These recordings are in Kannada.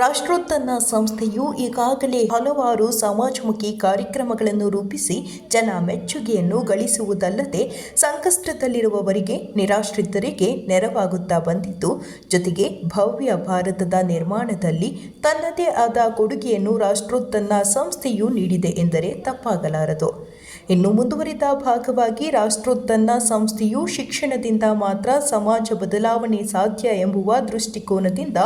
ರಾಷ್ಟ್ರೋತ್ಥಾನ ಸಂಸ್ಥೆಯು ಈಗಾಗಲೇ ಹಲವಾರು ಸಮಾಜಮುಖಿ ಕಾರ್ಯಕ್ರಮಗಳನ್ನು ರೂಪಿಸಿ ಜನ ಮೆಚ್ಚುಗೆಯನ್ನು ಗಳಿಸುವುದಲ್ಲದೆ ಸಂಕಷ್ಟದಲ್ಲಿರುವವರಿಗೆ, ನಿರಾಶ್ರಿತರಿಗೆ ನೆರವಾಗುತ್ತಾ ಬಂದಿದ್ದು, ಜೊತೆಗೆ ಭವ್ಯ ಭಾರತದ ನಿರ್ಮಾಣದಲ್ಲಿ ತನ್ನದೇ ಆದ ಕೊಡುಗೆಯನ್ನು ರಾಷ್ಟ್ರೋತ್ಥಾನ ಸಂಸ್ಥೆಯು ನೀಡಿದೆ ಎಂದರೆ ತಪ್ಪಾಗಲಾರದು. ಇನ್ನು ಮುಂದುವರಿದ ಭಾಗವಾಗಿ ರಾಷ್ಟ್ರೋತ್ಥಾನ ಸಂಸ್ಥೆಯು ಶಿಕ್ಷಣದಿಂದ ಮಾತ್ರ ಸಮಾಜ ಬದಲಾವಣೆ ಸಾಧ್ಯ ಎಂಬುವ ದೃಷ್ಟಿಕೋನದಿಂದ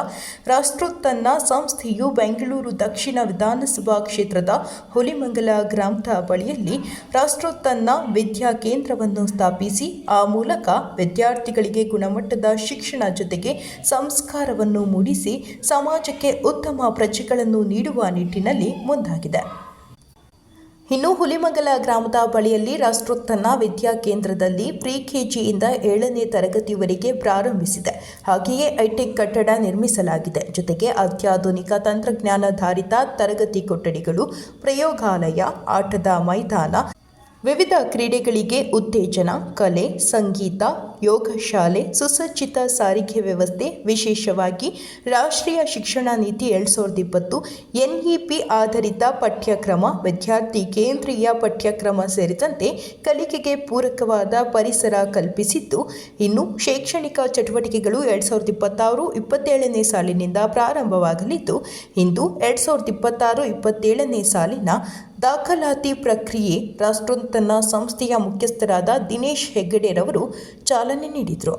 ರಾಷ್ಟ್ರೋತ್ಥಾನ ಸಂಸ್ಥೆಯು ಬೆಂಗಳೂರು ದಕ್ಷಿಣ ವಿಧಾನಸಭಾ ಕ್ಷೇತ್ರದ ಹುಲಿಮಂಗಲ ಗ್ರಾಮದ ಬಳಿಯಲ್ಲಿ ರಾಷ್ಟ್ರೋತ್ಥಾನ ವಿದ್ಯಾ ಕೇಂದ್ರವನ್ನು ಸ್ಥಾಪಿಸಿ ಆ ಮೂಲಕ ವಿದ್ಯಾರ್ಥಿಗಳಿಗೆ ಗುಣಮಟ್ಟದ ಶಿಕ್ಷಣ ಜೊತೆಗೆ ಸಂಸ್ಕಾರವನ್ನು ಮೂಡಿಸಿ ಸಮಾಜಕ್ಕೆ ಉತ್ತಮ ಪ್ರಜೆಗಳನ್ನು ನೀಡುವ ನಿಟ್ಟಿನಲ್ಲಿ ಮುಂದಾಗಿದೆ. ಇನ್ನು ಹುಲಿಮಂಗಲ ಗ್ರಾಮದ ಬಳಿಯಲ್ಲಿ ರಾಷ್ಟ್ರೋತ್ಥಾನ ವಿದ್ಯಾ ಕೇಂದ್ರದಲ್ಲಿ ಪ್ರಿ ಕೆಜಿಯಿಂದ 7ನೇ ತರಗತಿವರೆಗೆ ಪ್ರಾರಂಭಿಸಿದೆ. ಹಾಗೆಯೇ ಹೈಟೆಕ್ ಕಟ್ಟಡ ನಿರ್ಮಿಸಲಾಗಿದೆ. ಜೊತೆಗೆ ಅತ್ಯಾಧುನಿಕ ತಂತ್ರಜ್ಞಾನಾಧಾರಿತ ತರಗತಿ ಕೊಠಡಿಗಳು, ಪ್ರಯೋಗಾಲಯ, ಆಟದ ಮೈದಾನ, ವಿವಿಧ ಕ್ರೀಡೆಗಳಿಗೆ ಉತ್ತೇಜನ, ಕಲೆ, ಸಂಗೀತ, ಯೋಗ ಶಾಲೆ, ಸುಸಜ್ಜಿತ ಸಾರಿಗೆ ವ್ಯವಸ್ಥೆ, ವಿಶೇಷವಾಗಿ ರಾಷ್ಟ್ರೀಯ ಶಿಕ್ಷಣ ನೀತಿ 2020 NEP ಆಧಾರಿತ ಪಠ್ಯಕ್ರಮ, ವಿದ್ಯಾರ್ಥಿ ಕೇಂದ್ರೀಯ ಪಠ್ಯಕ್ರಮ ಸೇರಿದಂತೆ ಕಲಿಕೆಗೆ ಪೂರಕವಾದ ಪರಿಸರ ಕಲ್ಪಿಸಿದ್ದು, ಇನ್ನು ಶೈಕ್ಷಣಿಕ ಚಟುವಟಿಕೆಗಳು 2026-27ನೇ ಸಾಲಿನಿಂದ ಪ್ರಾರಂಭವಾಗಲಿದ್ದು, ಇಂದು 2026-27ನೇ ಸಾಲಿನ ದಾಖಲಾತಿ ಪ್ರಕ್ರಿಯೆ ರಾಷ್ಟ್ರೋತ್ಥಾನ ಸಂಸ್ಥೆಯ ಮುಖ್ಯಸ್ಥರಾದ ದಿನೇಶ್ ಹೆಗ್ಗಡೆರವರು ಚಾಲನೆ ನೀಡಿದರು.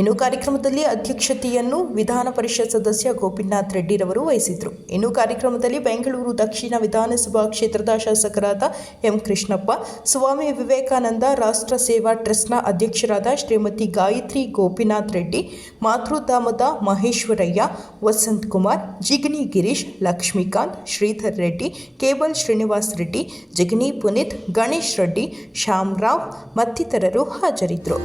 ಇನ್ನು ಕಾರ್ಯಕ್ರಮದಲ್ಲಿ ಅಧ್ಯಕ್ಷತೆಯನ್ನು ವಿಧಾನ ಪರಿಷತ್ ಸದಸ್ಯ ಗೋಪಿನಾಥ್ ರೆಡ್ಡಿರವರು ವಹಿಸಿದರು. ಇನ್ನು ಕಾರ್ಯಕ್ರಮದಲ್ಲಿ ಬೆಂಗಳೂರು ದಕ್ಷಿಣ ವಿಧಾನಸಭಾ ಕ್ಷೇತ್ರದ ಶಾಸಕರಾದ ಎಂ ಕೃಷ್ಣಪ್ಪ, ಸ್ವಾಮಿ ವಿವೇಕಾನಂದ ರಾಷ್ಟ್ರ ಸೇವಾ ಟ್ರಸ್ಟ್ನ ಅಧ್ಯಕ್ಷರಾದ ಶ್ರೀಮತಿ ಗಾಯತ್ರಿ ಗೋಪಿನಾಥ್ ರೆಡ್ಡಿ, ಮಾತೃಧಾಮದ ಮಹೇಶ್ವರಯ್ಯ, ವಸಂತ್ ಕುಮಾರ್, ಜಿಗಣಿ ಗಿರೀಶ್, ಲಕ್ಷ್ಮೀಕಾಂತ್, ಶ್ರೀಧರ್ ರೆಡ್ಡಿ, ಕೇಬಲ್ ಶ್ರೀನಿವಾಸ್ ರೆಡ್ಡಿ, ಜಿಗಣಿ ಪುನೀತ್, ಗಣೇಶ್ ರೆಡ್ಡಿ, ಶ್ಯಾಮರಾವ್ ಮತ್ತಿತರರು ಹಾಜರಿದ್ದರು.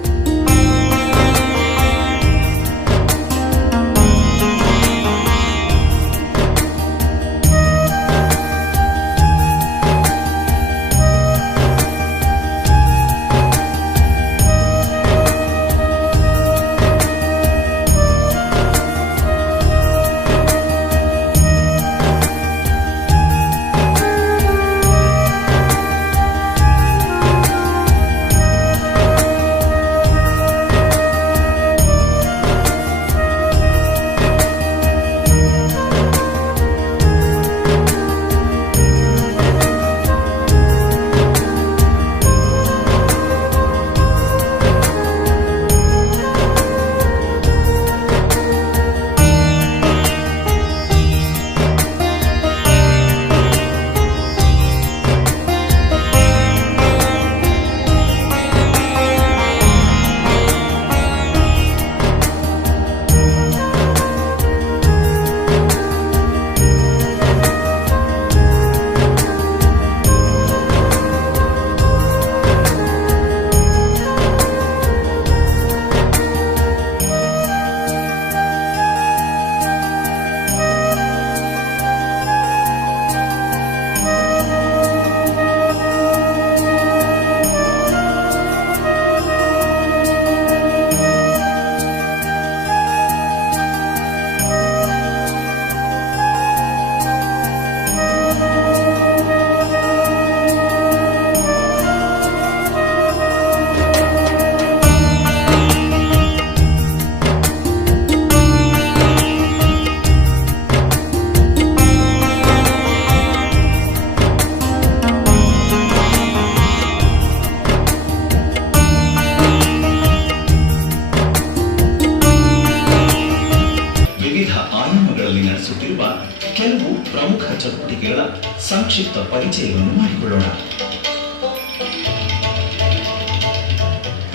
ಕೆಲವು ಪ್ರಮುಖ ಚಟುವಟಿಕೆಗಳ ಸಂಕ್ಷಿಪ್ತ ಪರಿಚಯವನ್ನು ಮಾಡಿಕೊಳ್ಳೋಣ.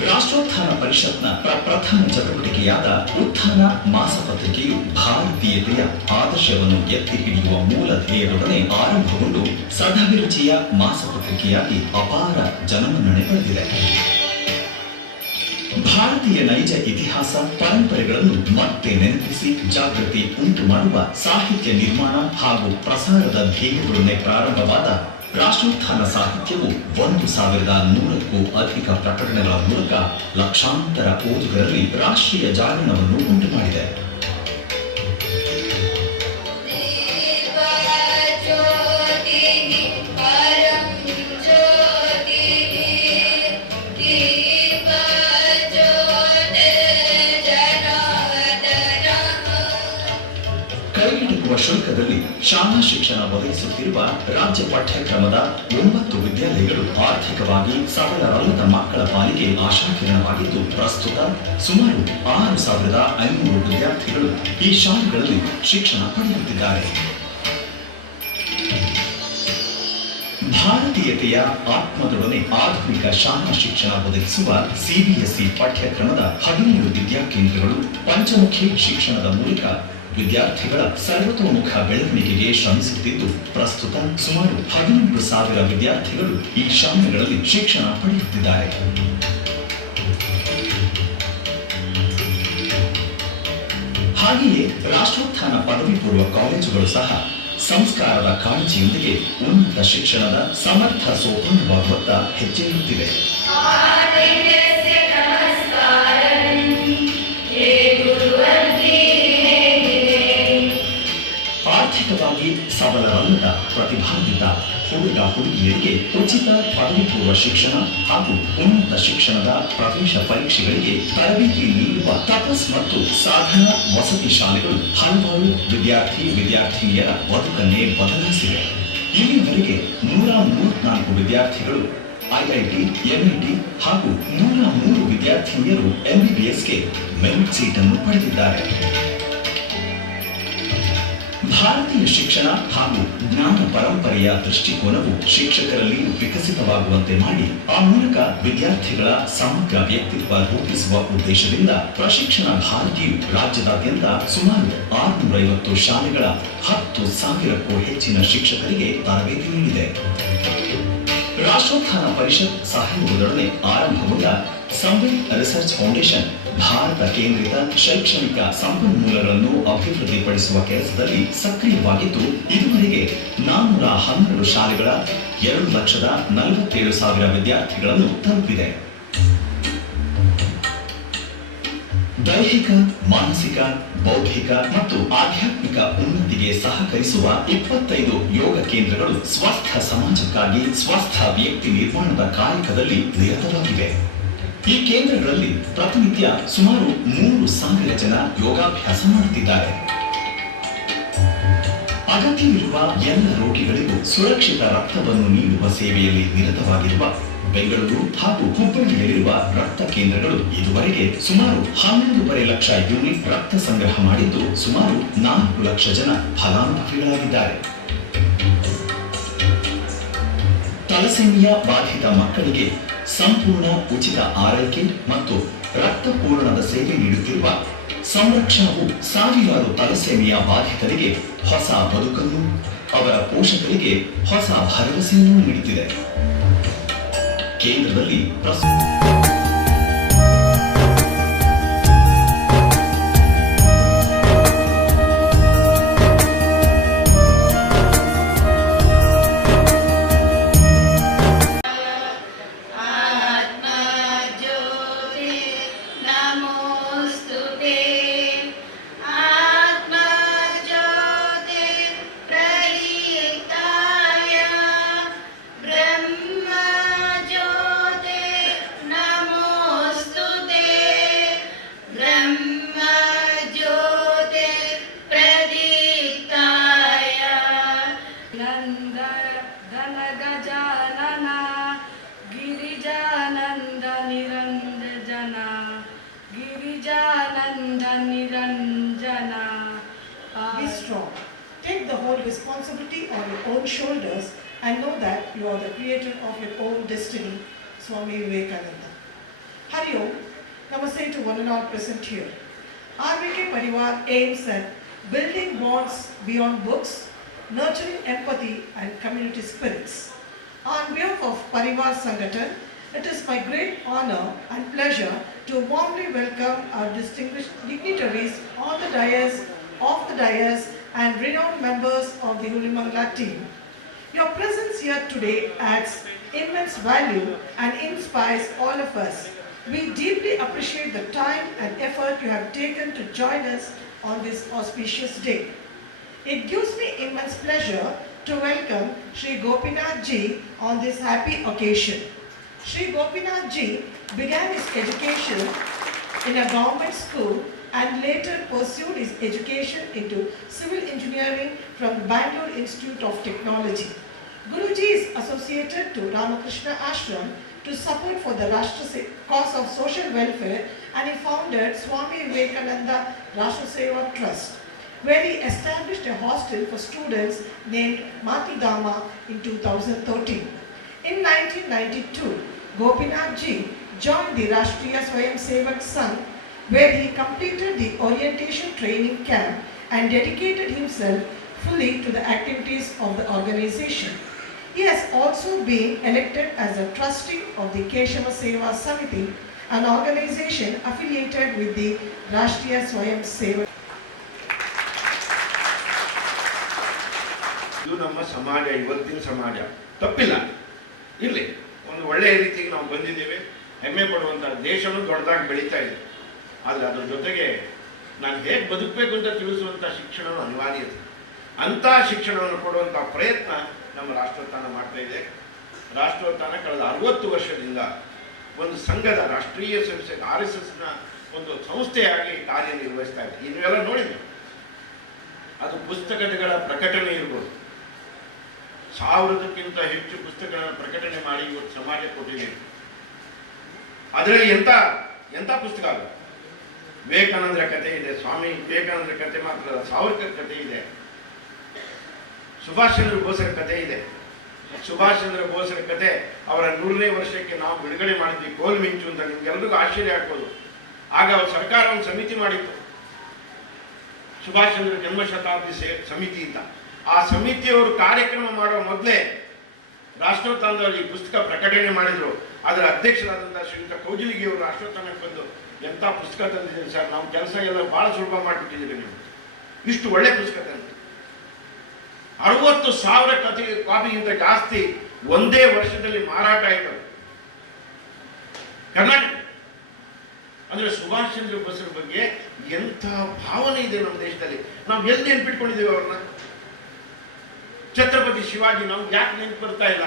ರಾಷ್ಟ್ರೋತ್ಥಾನ ಪರಿಷತ್ನ ಪ್ರಥಮ ಚಟುವಟಿಕೆಯಾದ ಉತ್ಥಾನ ಮಾಸಪತ್ರಿಕೆಯು ಭಾರತೀಯತೆಯ ಆದರ್ಶವನ್ನು ಎತ್ತಿ ಹಿಡಿಯುವ ಮೂಲ ಧ್ಯೇಯದೊಡನೆ ಆರಂಭಗೊಂಡು ಸದಾಭಿರುಚಿಯ ಮಾಸಪತ್ರಿಕೆಯಾಗಿ ಅಪಾರ ಜನಮನ್ನಣೆ ಪಡೆದಿದೆ. ಭಾರತೀಯ ನೈಜ ಇತಿಹಾಸ ಪರಂಪರೆಗಳನ್ನು ಮತ್ತೆ ನೆನಪಿಸಿ ಜಾಗೃತಿ ಉಂಟು ಮಾಡುವ ಸಾಹಿತ್ಯ ನಿರ್ಮಾಣ ಹಾಗೂ ಪ್ರಸಾರದ ಧ್ಯೇಯದೊಡನೆ ಪ್ರಾರಂಭವಾದ ರಾಷ್ಟ್ರೋತ್ಥಾನ ಸಾಹಿತ್ಯವು 1100ಕ್ಕೂ ಅಧಿಕ ಪ್ರಕಟಣೆಗಳ ಮೂಲಕ ಲಕ್ಷಾಂತರ ಓದುಗರಲ್ಲಿ ರಾಷ್ಟ್ರೀಯ ಜಾಗರಣವನ್ನು ಉಂಟು ಮಾಡಿದೆ. ಕೈಗೆಟುಕುವ ಶುಲ್ಕದಲ್ಲಿ ಶಾಲಾ ಶಿಕ್ಷಣ ಒದಗಿಸುತ್ತಿರುವ ರಾಜ್ಯ ಪಠ್ಯಕ್ರಮದ 9 ವಿದ್ಯಾಲಯಗಳು ಆರ್ಥಿಕವಾಗಿ ಸಬಲರಲ್ಲದ ಮಕ್ಕಳ ಪಾಲಿಗೆ ಆಶಾಕಿರಣವಾಗಿದ್ದು, ಪ್ರಸ್ತುತ ಸುಮಾರು 6,500 ವಿದ್ಯಾರ್ಥಿಗಳು ಈ ಶಾಲೆಗಳಲ್ಲಿ ಶಿಕ್ಷಣ ಪಡೆಯುತ್ತಿದ್ದಾರೆ. ಭಾರತೀಯತೆಯ ಆತ್ಮದೊಡನೆ ಆಧುನಿಕ ಶಾಲಾ ಶಿಕ್ಷಣ ಒದಗಿಸುವ ಸಿಬಿಎಸ್ಇ ಪಠ್ಯಕ್ರಮದ 17 ವಿದ್ಯಾಕೇಂದ್ರಗಳು ಪಂಚಮುಖಿ ಶಿಕ್ಷಣದ ಮೂಲಕ ವಿದ್ಯಾರ್ಥಿಗಳ ಸರ್ವತೋಮುಖ ಬೆಳವಣಿಗೆಗೆ ಶ್ರಮಿಸುತ್ತಿದ್ದು, ಪ್ರಸ್ತುತ ಸುಮಾರು 18,000 ವಿದ್ಯಾರ್ಥಿಗಳು ಈ ಶಾಲೆಗಳಲ್ಲಿ ಶಿಕ್ಷಣ ಪಡೆಯುತ್ತಿದ್ದಾರೆ. ಹಾಗೆಯೇ ರಾಷ್ಟ್ರೋತ್ಥಾನ ಪದವಿ ಪೂರ್ವ ಕಾಲೇಜುಗಳು ಸಹ ಸಂಸ್ಕಾರದ ಕಾಳಜಿಯೊಂದಿಗೆ ಉನ್ನತ ಶಿಕ್ಷಣದ ಸಮರ್ಥ ಸೋಪಾನವಾಗುವತ್ತ ಹೆಜ್ಜೆ ಇಡುತ್ತಿವೆ. ಆರ್ಥಿಕವಾಗಿ ಸಬಲರಲ್ಲದ ಪ್ರತಿಭಾನ್ವಿತ ಹುಡುಗ ಹುಡುಗಿಯರಿಗೆ ಉಚಿತ ಪದವಿ ಪೂರ್ವ ಶಿಕ್ಷಣ ಹಾಗೂ ಉನ್ನತ ಶಿಕ್ಷಣದ ಪ್ರವೇಶ ಪರೀಕ್ಷೆಗಳಿಗೆ ತರಬೇತಿ ನೀಡುವ ತಪಸ್ ಮತ್ತು ಸಾಧನಾ ವಸತಿ ಶಾಲೆಗಳು ಹಲವಾರು ವಿದ್ಯಾರ್ಥಿನಿಯರ ಬದುಕನ್ನೇ ಬದಲಾಯಿಸಿವೆ. ಇಲ್ಲಿಯವರೆಗೆ 134 ವಿದ್ಯಾರ್ಥಿಗಳು ಐಐಟಿ, ಎನ್ಐಟಿ ಹಾಗೂ 103 ವಿದ್ಯಾರ್ಥಿನಿಯರು ಎಂಬಿಬಿಎಸ್ಗೆ ಮೆರಿಟ್ ಸೀಟನ್ನು ಪಡೆದಿದ್ದಾರೆ. ಭಾರತೀಯ ಶಿಕ್ಷಣ ಹಾಗೂ ಜ್ಞಾನ ಪರಂಪರೆಯ ದೃಷ್ಟಿಕೋನವು ಶಿಕ್ಷಕರಲ್ಲಿ ವಿಕಸಿತವಾಗುವಂತೆ ಮಾಡಿ ಆ ಮೂಲಕ ವಿದ್ಯಾರ್ಥಿಗಳ ಸಮಗ್ರ ವ್ಯಕ್ತಿತ್ವ ರೂಪಿಸುವ ಉದ್ದೇಶದಿಂದ ಪ್ರಶಿಕ್ಷಣ ಭಾರತಿಯು ರಾಜ್ಯದಾದ್ಯಂತ ಸುಮಾರು 650 ಶಾಲೆಗಳ 10,000ಕ್ಕೂ ಹೆಚ್ಚಿನ ಶಿಕ್ಷಕರಿಗೆ ತರಬೇತಿ ನೀಡಿದೆ. ರಾಷ್ಟ್ರೋತ್ಥಾನ ಪರಿಷತ್ ಸಹಯೋಗದೊಡನೆ ಆರಂಭಗೊಂಡ ಸಂವೇದ್ ರಿಸರ್ಚ್ ಫೌಂಡೇಶನ್ ಭಾರತ ಕೇಂದ್ರಿತ ಶೈಕ್ಷಣಿಕ ಸಂಪನ್ಮೂಲಗಳನ್ನು ಅಭಿವೃದ್ಧಿಪಡಿಸುವ ಕೆಲಸದಲ್ಲಿ ಸಕ್ರಿಯವಾಗಿದ್ದು, ಇದುವರೆಗೆ 412 ಶಾಲೆಗಳ 2,47,000 ವಿದ್ಯಾರ್ಥಿಗಳನ್ನು ತಲುಪಿದೆ. ದೈಹಿಕ, ಮಾನಸಿಕ, ಬೌದ್ಧಿಕ ಮತ್ತು ಆಧ್ಯಾತ್ಮಿಕ ಉನ್ನತಿಗೆ ಸಹಕರಿಸುವ 25 ಯೋಗ ಕೇಂದ್ರಗಳು ಸ್ವಸ್ಥ ಸಮಾಜಕ್ಕಾಗಿ ಸ್ವಸ್ಥ ವ್ಯಕ್ತಿ ನಿರ್ಮಾಣದ ಕಾಯಕದಲ್ಲಿ ನಿರತವಾಗಿವೆ. ಈ ಕೇಂದ್ರಗಳಲ್ಲಿ ಪ್ರತಿನಿತ್ಯ ಸುಮಾರು 3,000 ಜನ ಯೋಗಾಭ್ಯಾಸ ಮಾಡುತ್ತಿದ್ದಾರೆ. ಅಗತ್ಯವಿರುವ ಎಲ್ಲ ರೋಗಿಗಳಿಗೂ ಸುರಕ್ಷಿತ ರಕ್ತವನ್ನು ನೀಡುವ ಸೇವೆಯಲ್ಲಿ ನಿರತವಾಗಿರುವ ಬೆಂಗಳೂರು ಹಾಗೂ ಹುಬ್ಬಳ್ಳಿಯಲ್ಲಿರುವ ರಕ್ತ ಕೇಂದ್ರಗಳು ಇದುವರೆಗೆ ಸುಮಾರು 11.5 ಲಕ್ಷ ಯೂನಿಟ್ ರಕ್ತ ಸಂಗ್ರಹ ಮಾಡಿದ್ದು, ಸುಮಾರು 4 ಲಕ್ಷ ಜನ ಫಲಾನುಭವಿಗಳಾಗಿದ್ದಾರೆ. ತಲಸೇಮಿಯಾ ಬಾಧಿತ ಮಕ್ಕಳಿಗೆ ಸಂಪೂರ್ಣ ಉಚಿತ ಆರೈಕೆ ಮತ್ತು ರಕ್ತಪೂರಣದ ಸೇವೆ ನೀಡುತ್ತಿರುವ ಸಂರಕ್ಷಣವು ಸಾವಿರಾರು ತಲಸೇಮಿಯಾ ಬಾಧಿತರಿಗೆ ಹೊಸ ಬದುಕನ್ನು, ಅವರ ಪೋಷಕರಿಗೆ ಹೊಸ ಭರವಸೆಯನ್ನು ನೀಡುತ್ತಿದೆ. ಕೇಂದ್ರದಲ್ಲಿ Be strong. Take the whole responsibility on your own shoulders and know that you are the creator of your own destiny. Swami Vivekananda. Hari Om. Namaste to one and all present here. RVK Parivar aims at building bonds beyond books, nurturing empathy and community spirits. On behalf of Parivar Sangathan, it is my great honor and pleasure to warmly welcome our distinguished dignitaries on the dais, off the dais, and renowned members of the Ulimangla team. Your presence here today adds immense value and inspires all of us. We deeply appreciate the time and effort you have taken to join us on this auspicious day. It gives me immense pleasure to welcome Sri Gopinath Ji on this happy occasion. Sri Gopinath Ji began his education in a government school and later pursued his education into civil engineering from Bangalore Institute of Technology. Guruji is associated to Ramakrishna Ashram to support for the cause of social welfare, and he founded Swami Vivekananda Rashtra Seva Trust, where he established a hostel for students named Matudama in 2013. In 1992, Gopinath Ji joined the Rashtriya Swayam Sevak Sangh, where he completed the orientation training camp and dedicated himself fully to the activities of the organization. He has also been elected as a trustee of the Keshava Seva Samiti, an organization affiliated with the Rashtriya Swayam Sevak. ಇದು ನಮ್ಮ ಸಮಾಜ, ಇವತ್ತಿನ ಸಮಾಜ ತಪ್ಪಿಲ್ಲ, ಇರಲಿ, ಒಂದು ಒಳ್ಳೆಯ ರೀತಿಗೆ ನಾವು ಬಂದಿದ್ದೇವೆ, ಹೆಮ್ಮೆ ಪಡುವಂಥ ದೇಶನೂ ದೊಡ್ಡದಾಗಿ ಬೆಳೀತಾ ಇದೆ. ಆದರೆ ಅದ್ರ ಜೊತೆಗೆ ನಾನು ಹೇಗೆ ಬದುಕಬೇಕು ಅಂತ ತಿಳಿಸುವಂಥ ಶಿಕ್ಷಣವು ಅನಿವಾರ್ಯತೆ. ಅಂಥ ಶಿಕ್ಷಣವನ್ನು ಕೊಡುವಂಥ ಪ್ರಯತ್ನ ನಮ್ಮ ರಾಷ್ಟ್ರೋತ್ಥಾನ ಮಾಡ್ತಾ ಇದೆ. ರಾಷ್ಟ್ರೋತ್ಥಾನ ಕಳೆದ 60 ವರ್ಷದಿಂದ ಒಂದು ಸಂಘದ ರಾಷ್ಟ್ರೀಯ ಸಂಸ್ಥೆ RSSನ ಒಂದು ಸಂಸ್ಥೆಯಾಗಿ ಕಾರ್ಯನಿರ್ವಹಿಸ್ತಾ ಇದೆ. ನೀವೆಲ್ಲ ನೋಡಿದ್ವಿ, ಅದು ಪುಸ್ತಕಗಳ ಪ್ರಕಟಣೆ ಇರ್ಬೋದು, 1000ಕ್ಕಿಂತ ಹೆಚ್ಚು ಪುಸ್ತಕಗಳನ್ನು ಪ್ರಕಟಣೆ ಮಾಡಿ ಇವತ್ತು ಸಮಾಜಕ್ಕೆ ಕೊಟ್ಟಿದ್ದೀವಿ. ಅದರಲ್ಲಿ ಎಂಥ ಪುಸ್ತಕ ಅಲ್ಲ, ವಿವೇಕಾನಂದರ ಕಥೆ ಇದೆ, ಸ್ವಾಮಿ ವಿವೇಕಾನಂದರ ಕಥೆ ಮಾತ್ರ, ಸಾವರ್ಕರ್ ಕಥೆ ಇದೆ, ಸುಭಾಷ್ ಚಂದ್ರ ಬೋಸರ ಕಥೆ ಇದೆ. ಸುಭಾಷ್ ಚಂದ್ರ ಬೋಸರ ಕಥೆ ಅವರ 100ನೇ ವರ್ಷಕ್ಕೆ ನಾವು ಬಿಡುಗಡೆ ಮಾಡಿದ್ವಿ, ಕೋಲ್ ಮಿಂಚು ಅಂತ. ನಿಮ್ಗೆಲ್ರಿಗೂ ಆಶ್ಚರ್ಯ ಆಗ್ಬೋದು. ಆಗ ಸರ್ಕಾರ ಒಂದು ಸಮಿತಿ ಮಾಡಿತ್ತು, ಸುಭಾಷ್ ಚಂದ್ರ ಜನ್ಮ ಶತಾಬ್ದಿ ಸಮಿತಿ ಅಂತ. ಆ ಸಮಿತಿಯವರು ಕಾರ್ಯಕ್ರಮ ಮಾಡುವ ಮೊದಲೇ ರಾಷ್ಟ್ರೋತ್ಥಾನದಲ್ಲಿ ಪುಸ್ತಕ ಪ್ರಕಟಣೆ ಮಾಡಿದ್ರು. ಅದರ ಅಧ್ಯಕ್ಷರಾದಂಥ ಶ್ರೀಯುತ ಕೌಜಲಿಗಿಯವರು ರಾಷ್ಟ್ರೋತ್ಥಾನಕ್ಕೆ ಬಂದು ಎಂಥ ಪುಸ್ತಕ ತಂದಿದ್ದೀರಿ ಸರ್, ನಾವು ಕೆಲಸ ಎಲ್ಲ ಭಾಳ ಸುಲಭ ಮಾಡಿಬಿಟ್ಟಿದ್ದೀರಿ, ನೀವು ಇಷ್ಟು ಒಳ್ಳೆ ಪುಸ್ತಕ ತಂದು 60,000 ಕಾಪಿಗಿಂತ ಜಾಸ್ತಿ ಒಂದೇ ವರ್ಷದಲ್ಲಿ ಮಾರಾಟ ಆಯಿತು ಕರ್ನಾಟಕ. ಅಂದ್ರೆ ಸುಭಾಷ್ ಚಂದ್ರ ಬೋಸರ ಬಗ್ಗೆ ಎಂಥ ಭಾವನೆ ಇದೆ ನಮ್ಮ ದೇಶದಲ್ಲಿ. ನಾವು ಎಲ್ಲಿ ನೆನ್ಪಿಟ್ಕೊಂಡಿದ್ದೀವಿ ಅವ್ರನ್ನ? ಛತ್ರಪತಿ ಶಿವಾಜಿ ನಮ್ಗೆ ಯಾಕೆ ನೆನ್ಪು ಬರ್ತಾ ಇಲ್ಲ?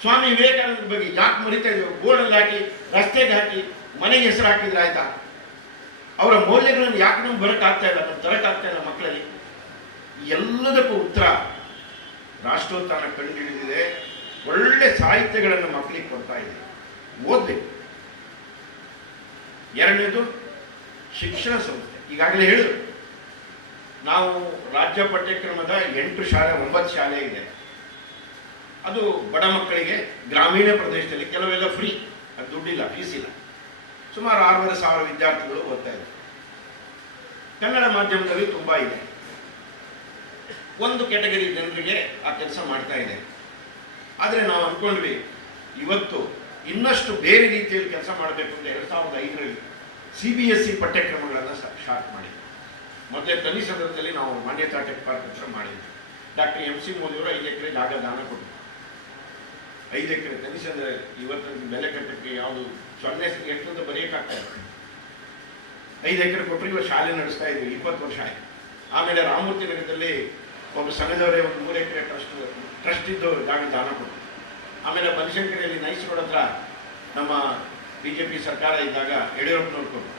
ಸ್ವಾಮಿ ವಿವೇಕಾನಂದರ ಬಗ್ಗೆ ಯಾಕೆ ಮರಿತಾ ಇದ್ದೀವಿ? ಬೋರ್ಡಲ್ಲಿ ಹಾಕಿ, ರಸ್ತೆಗೆ ಹಾಕಿ, ಮನೆಗೆ ಹೆಸರು ಹಾಕಿದ್ರೆ ಆಯ್ತಾ? ಅವರ ಮೌಲ್ಯಗಳನ್ನು ಯಾಕೆ ನಮ್ಗೆ ಬರೋಕ್ಕಾಗ್ತಾ ಇಲ್ಲ, ನಮ್ಗೆ ತರಕ್ಕಾಗ್ತಾ ಇಲ್ಲ ಮಕ್ಕಳಲ್ಲಿ? ಎಲ್ಲದಕ್ಕೂ ಉತ್ತರ ರಾಷ್ಟ್ರೋತ್ಥಾನ ಕಂಡುಹಿಡಿದಿದೆ. ಒಳ್ಳೆ ಸಾಹಿತ್ಯಗಳನ್ನು ಮಕ್ಕಳಿಗೆ ಕೊಡ್ತಾ ಇದೆ, ಓದ್ಬೇಕು. ಎರಡನೇದು ಶಿಕ್ಷಣ ಸಂಸ್ಥೆ. ಈಗಾಗಲೇ ಹೇಳಿದ್ರು, ನಾವು ರಾಜ್ಯ ಪಠ್ಯಕ್ರಮದ 8 ಶಾಲೆ 9 ಶಾಲೆ ಇದೆ. ಅದು ಬಡ ಮಕ್ಕಳಿಗೆ ಗ್ರಾಮೀಣ ಪ್ರದೇಶದಲ್ಲಿ, ಕೆಲವೆಲ್ಲ ಫ್ರೀ, ಅದು ದುಡ್ಡಿಲ್ಲ, ಫೀಸ್ ಇಲ್ಲ. ಸುಮಾರು 6,500 ವಿದ್ಯಾರ್ಥಿಗಳು ಓದ್ತಾ ಇದ್ದಾರೆ. ಕನ್ನಡ ಮಾಧ್ಯಮದಲ್ಲಿ ತುಂಬ ಇದೆ. ಒಂದು ಕ್ಯಾಟಗರಿ ಜನರಿಗೆ ಆ ಕೆಲಸ ಮಾಡ್ತಾ ಇದೆ. ಆದರೆ ನಾವು ಅಂದ್ಕೊಂಡ್ವಿ ಇವತ್ತು ಇನ್ನಷ್ಟು ಬೇರೆ ರೀತಿಯಲ್ಲಿ ಕೆಲಸ ಮಾಡಬೇಕು ಅಂತ 2005ರಲ್ಲಿ CBSE ಪಠ್ಯಕ್ರಮಗಳನ್ನು ಸ್ಟಾರ್ಟ್ ಮಾಡಿದ್ವಿ. ಮೊದಲೇ ತನಿಸಂದ್ರದಲ್ಲಿ ನಾವು ಮಾನ್ಯತಾ ಟೆಕ್ ಪಾರ್ಕ್ ಹತ್ರ ಮಾಡಿದ್ವಿ. ಡಾಕ್ಟರ್ MC ಮೋದಿಯವರು 5 ಎಕರೆ ಜಾಗ ದಾನ ಕೊಟ್ಟರು. 5 ಎಕರೆ ತನಿಸಂದ್ರ ಇವತ್ತು ಬೆಲೆ ಕಟ್ಟಕ್ಕೆ ಯಾವುದು 0 ಎಷ್ಟು ಅಂತ ಬರೆಯೋಕ್ಕಾಗ್ತದೆ. 5 ಎಕರೆ ಕೊಟ್ಟರೆ ಇವಾಗ ಶಾಲೆ ನಡೆಸ್ತಾ ಇದ್ವಿ, 20 ವರ್ಷ ಆಯಿತು. ಆಮೇಲೆ ರಾಮಮೂರ್ತಿ ನಗರದಲ್ಲಿ ಒಬ್ಬ ಸಂಘದವರೇ ಒಂದು 3 ಎಕರೆ ಟ್ರಸ್ಟ್ ಇದ್ದು ಜಾಗ ದಾನ ಕೊಟ್ಟರು. ಆಮೇಲೆ ಬನಶಂಕರಿಯಲ್ಲಿ ನೈಸ್ ರೋಡ್ ಹತ್ರ ನಮ್ಮ BJP ಸರ್ಕಾರ ಇದ್ದಾಗ ಯಡಿಯೂರಪ್ಪನವ್ರು ಕೊಟ್ಟರು.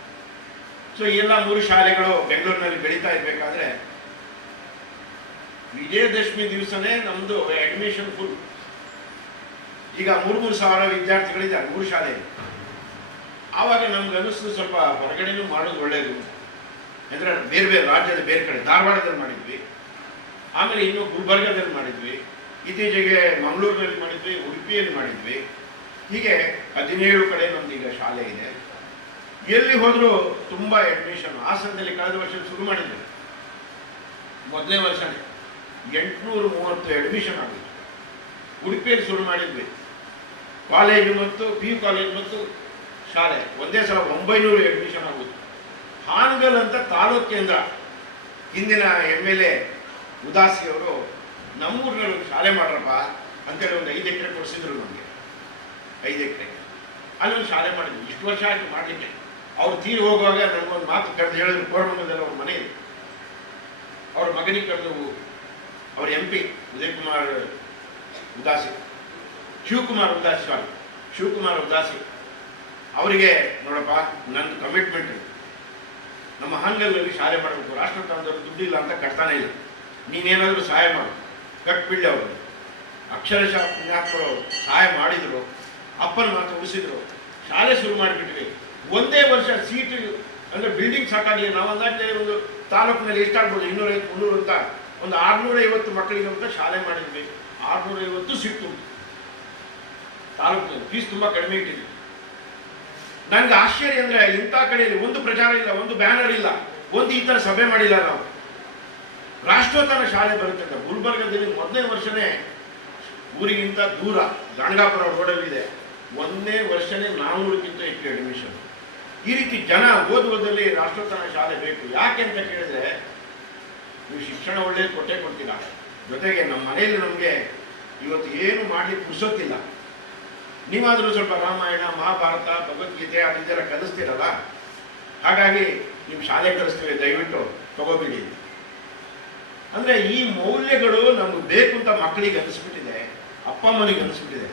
ಸೊ ಈ ಎಲ್ಲ 3 ಶಾಲೆಗಳು ಬೆಂಗಳೂರಿನಲ್ಲಿ ಬೆಳೀತಾ ಇರಬೇಕಾದ್ರೆ ವಿಜಯದಶಮಿ ದಿವಸನೇ ನಮ್ಮದು ಅಡ್ಮಿಷನ್ ಫುಲ್. ಈಗ 3,000 ವಿದ್ಯಾರ್ಥಿಗಳಿದ್ದಾರೆ 3 ಶಾಲೆಯಲ್ಲಿ. ಆವಾಗ ನಮ್ಗೆ ಅನಿಸ್ತು ಸ್ವಲ್ಪ ಹೊರಗಡೆನೂ ಮಾಡೋದು ಒಳ್ಳೆಯದು. ಅಂದರೆ ಬೇರೆ ಬೇರೆ ರಾಜ್ಯದ ಬೇರೆ ಕಡೆ, ಧಾರವಾಡದಲ್ಲಿ ಮಾಡಿದ್ವಿ, ಆಮೇಲೆ ಇನ್ನು ಗುಲ್ಬರ್ಗದಲ್ಲಿ ಮಾಡಿದ್ವಿ, ಇತ್ತೀಚೆಗೆ ಮಂಗಳೂರಿನಲ್ಲಿ ಮಾಡಿದ್ವಿ, ಉಡುಪಿಯಲ್ಲಿ ಮಾಡಿದ್ವಿ. ಹೀಗೆ 17 ಕಡೆ ನಮ್ದೀಗ ಶಾಲೆ ಇದೆ. ಎಲ್ಲಿ ಹೋದರೂ ತುಂಬ ಅಡ್ಮಿಷನ್. ಹಾಸನದಲ್ಲಿ ಕಳೆದ ವರ್ಷ ಶುರು ಮಾಡಿದ್ವಿ, ಮೊದಲನೇ ವರ್ಷನೇ 830 ಅಡ್ಮಿಷನ್ ಆಗಿತ್ತು. ಉಡುಪಿಯಲ್ಲಿ ಶುರು ಮಾಡಿದ್ವಿ, ಕಾಲೇಜು ಮತ್ತು PU ಕಾಲೇಜ್ ಮತ್ತು ಶಾಲೆ ಒಂದೇ ಸಲ 900 ಅಡ್ಮಿಷನ್ ಆಗುತ್ತೆ. ಹಾನಗಲ್ ಅಂತ ತಾಲೂಕು ಕೇಂದ್ರ, ಹಿಂದಿನ MLA ಉದಾಸಿಯವರು ನಮ್ಮೂರಿನಲ್ಲಿ ಒಂದು ಶಾಲೆ ಮಾಡ್ರಪ್ಪ ಅಂತೇಳಿ ಒಂದು 5 ಎಕರೆ ಕೊಡಿಸಿದ್ರು ನಮಗೆ. 5 ಎಕರೆ ಅಲ್ಲೊಂದು ಶಾಲೆ ಮಾಡಿದ್ವಿ. ಇಷ್ಟು ವರ್ಷ ಆಯಿತು ಮಾಡಲಿಕ್ಕೆ. ಅವ್ರು ತೀರಿ ಹೋಗುವಾಗ ನನಗೊಂದು ಮಾತು ಕರೆದು ಹೇಳಿದ್ರು, ಕೋರಮಂಗಲದಲ್ಲಿ ಅವ್ರ ಮನೆ ಇದೆ, ಅವ್ರ ಮಗನಿಗೆ ಕರೆದು ಅವ್ರ MP ಉದಯಕುಮಾರ್ ಉದಾಸಿ, ಶಿವಕುಮಾರ್ ಉದಾಸಿ ಅವರಿಗೆ, ನೋಡಪ್ಪ ನನ್ನ ಕಮಿಟ್ಮೆಂಟ್, ನಮ್ಮ ಹಾನಗಲ್ನಲ್ಲಿ ಶಾಲೆ ಮಾಡಬೇಕು, ರಾಷ್ಟ್ರೋತ್ಥಾನದವರು ದುಡ್ಡಿಲ್ಲ ಅಂತ ಕಟ್ತಾನೆ ಇಲ್ಲ, ನೀನೇನಾದರೂ ಸಹಾಯ ಮಾಡು, ಕಟ್ಬಿಡ್ಲಿ ಅವರು. ಅಕ್ಷರಶಃ ಪುಣ್ಯಾತ್ಮರು ಸಹಾಯ ಮಾಡಿದರು, ಅಪ್ಪನ ಮಾತು ಉಳಿಸಿದ್ರು, ಶಾಲೆ ಶುರು ಮಾಡಿಬಿಟ್ವಿ. ಒಂದೇ ವರ್ಷ ಸೀಟ್ ಅಂದರೆ ಬಿಲ್ಡಿಂಗ್ ಸಾಕಾಗಲಿ. ನಾವು ಅಂದಾಜೆ ಒಂದು ತಾಲೂಕಿನಲ್ಲಿ ಎಷ್ಟಾಗ್ಬೋದು, 250 300 ಅಂತ ಒಂದು 650 ಮಕ್ಕಳಿಗೆ ಅಂತ ಶಾಲೆ ಮಾಡಿದ್ವಿ. 650 ಸಿಕ್ತು ತಾಲೂಕಿನಲ್ಲಿ. ಫೀಸ್ ತುಂಬ ಕಡಿಮೆ ಇಟ್ಟಿದ್ವಿ. ನನಗೆ ಆಶ್ಚರ್ಯ ಅಂದರೆ ಇಂಥ ಕಡೆಯಲ್ಲಿ ಒಂದು ಪ್ರಚಾರ ಇಲ್ಲ, ಒಂದು ಬ್ಯಾನರ್ ಇಲ್ಲ, ಒಂದು ಈ ಥರ ಸಭೆ ಮಾಡಿಲ್ಲ ನಾವು. ರಾಷ್ಟ್ರೋತ್ಥಾನ ಶಾಲೆ ಬರುತ್ತೆ ಅಂತ ಗುಲ್ಬರ್ಗದಲ್ಲಿ ಮೊದಲನೇ ವರ್ಷನೇ ಊರಿಗಿಂತ ದೂರ ಗಾಣಗಾಪುರ ರೋಡಲ್ಲಿದೆ. 1ನೇ ವರ್ಷನೇ 400ಕ್ಕಿಂತ ಹೆಚ್ಚು ಅಡ್ಮಿಷನ್. ಈ ರೀತಿ ಜನ ಓದುವುದರಲ್ಲಿ ರಾಷ್ಟ್ರೋತ್ಥಾನ ಶಾಲೆ ಬೇಕು. ಯಾಕೆ ಅಂತ ಕೇಳಿದ್ರೆ, ನೀವು ಶಿಕ್ಷಣ ಒಳ್ಳೇದು ಕೊಟ್ಟೇ ಕೊಡ್ತೀರಾ, ಜೊತೆಗೆ ನಮ್ಮ ಮನೆಯಲ್ಲಿ ನಮಗೆ ಇವತ್ತು ಏನು ಮಾಡಲಿಕ್ಕೆ ಪುರ್ಸೊತ್ತಿಲ್ಲ. ನೀವಾದರೂ ಸ್ವಲ್ಪ ರಾಮಾಯಣ ಮಹಾಭಾರತ ಭಗವದ್ಗೀತೆ ಅದೆಲ್ಲ ಕಲಿಸ್ತೀರಲ್ಲ, ಹಾಗಾಗಿ ನಿಮ್ಮ ಶಾಲೆ ಕಲಿಸ್ತೀವಿ, ದಯವಿಟ್ಟು ತಗೋಬಿಡಿ. ಅಂದರೆ ಈ ಮೌಲ್ಯಗಳು ನಮ್ಗೆ ಬೇಕು ಅಂತ ಮಕ್ಕಳಿಗೆ ಅನಿಸ್ಬಿಟ್ಟಿದೆ, ಅಪ್ಪ ಅಮ್ಮನಿಗೆ ಅನಿಸ್ಬಿಟ್ಟಿದೆ.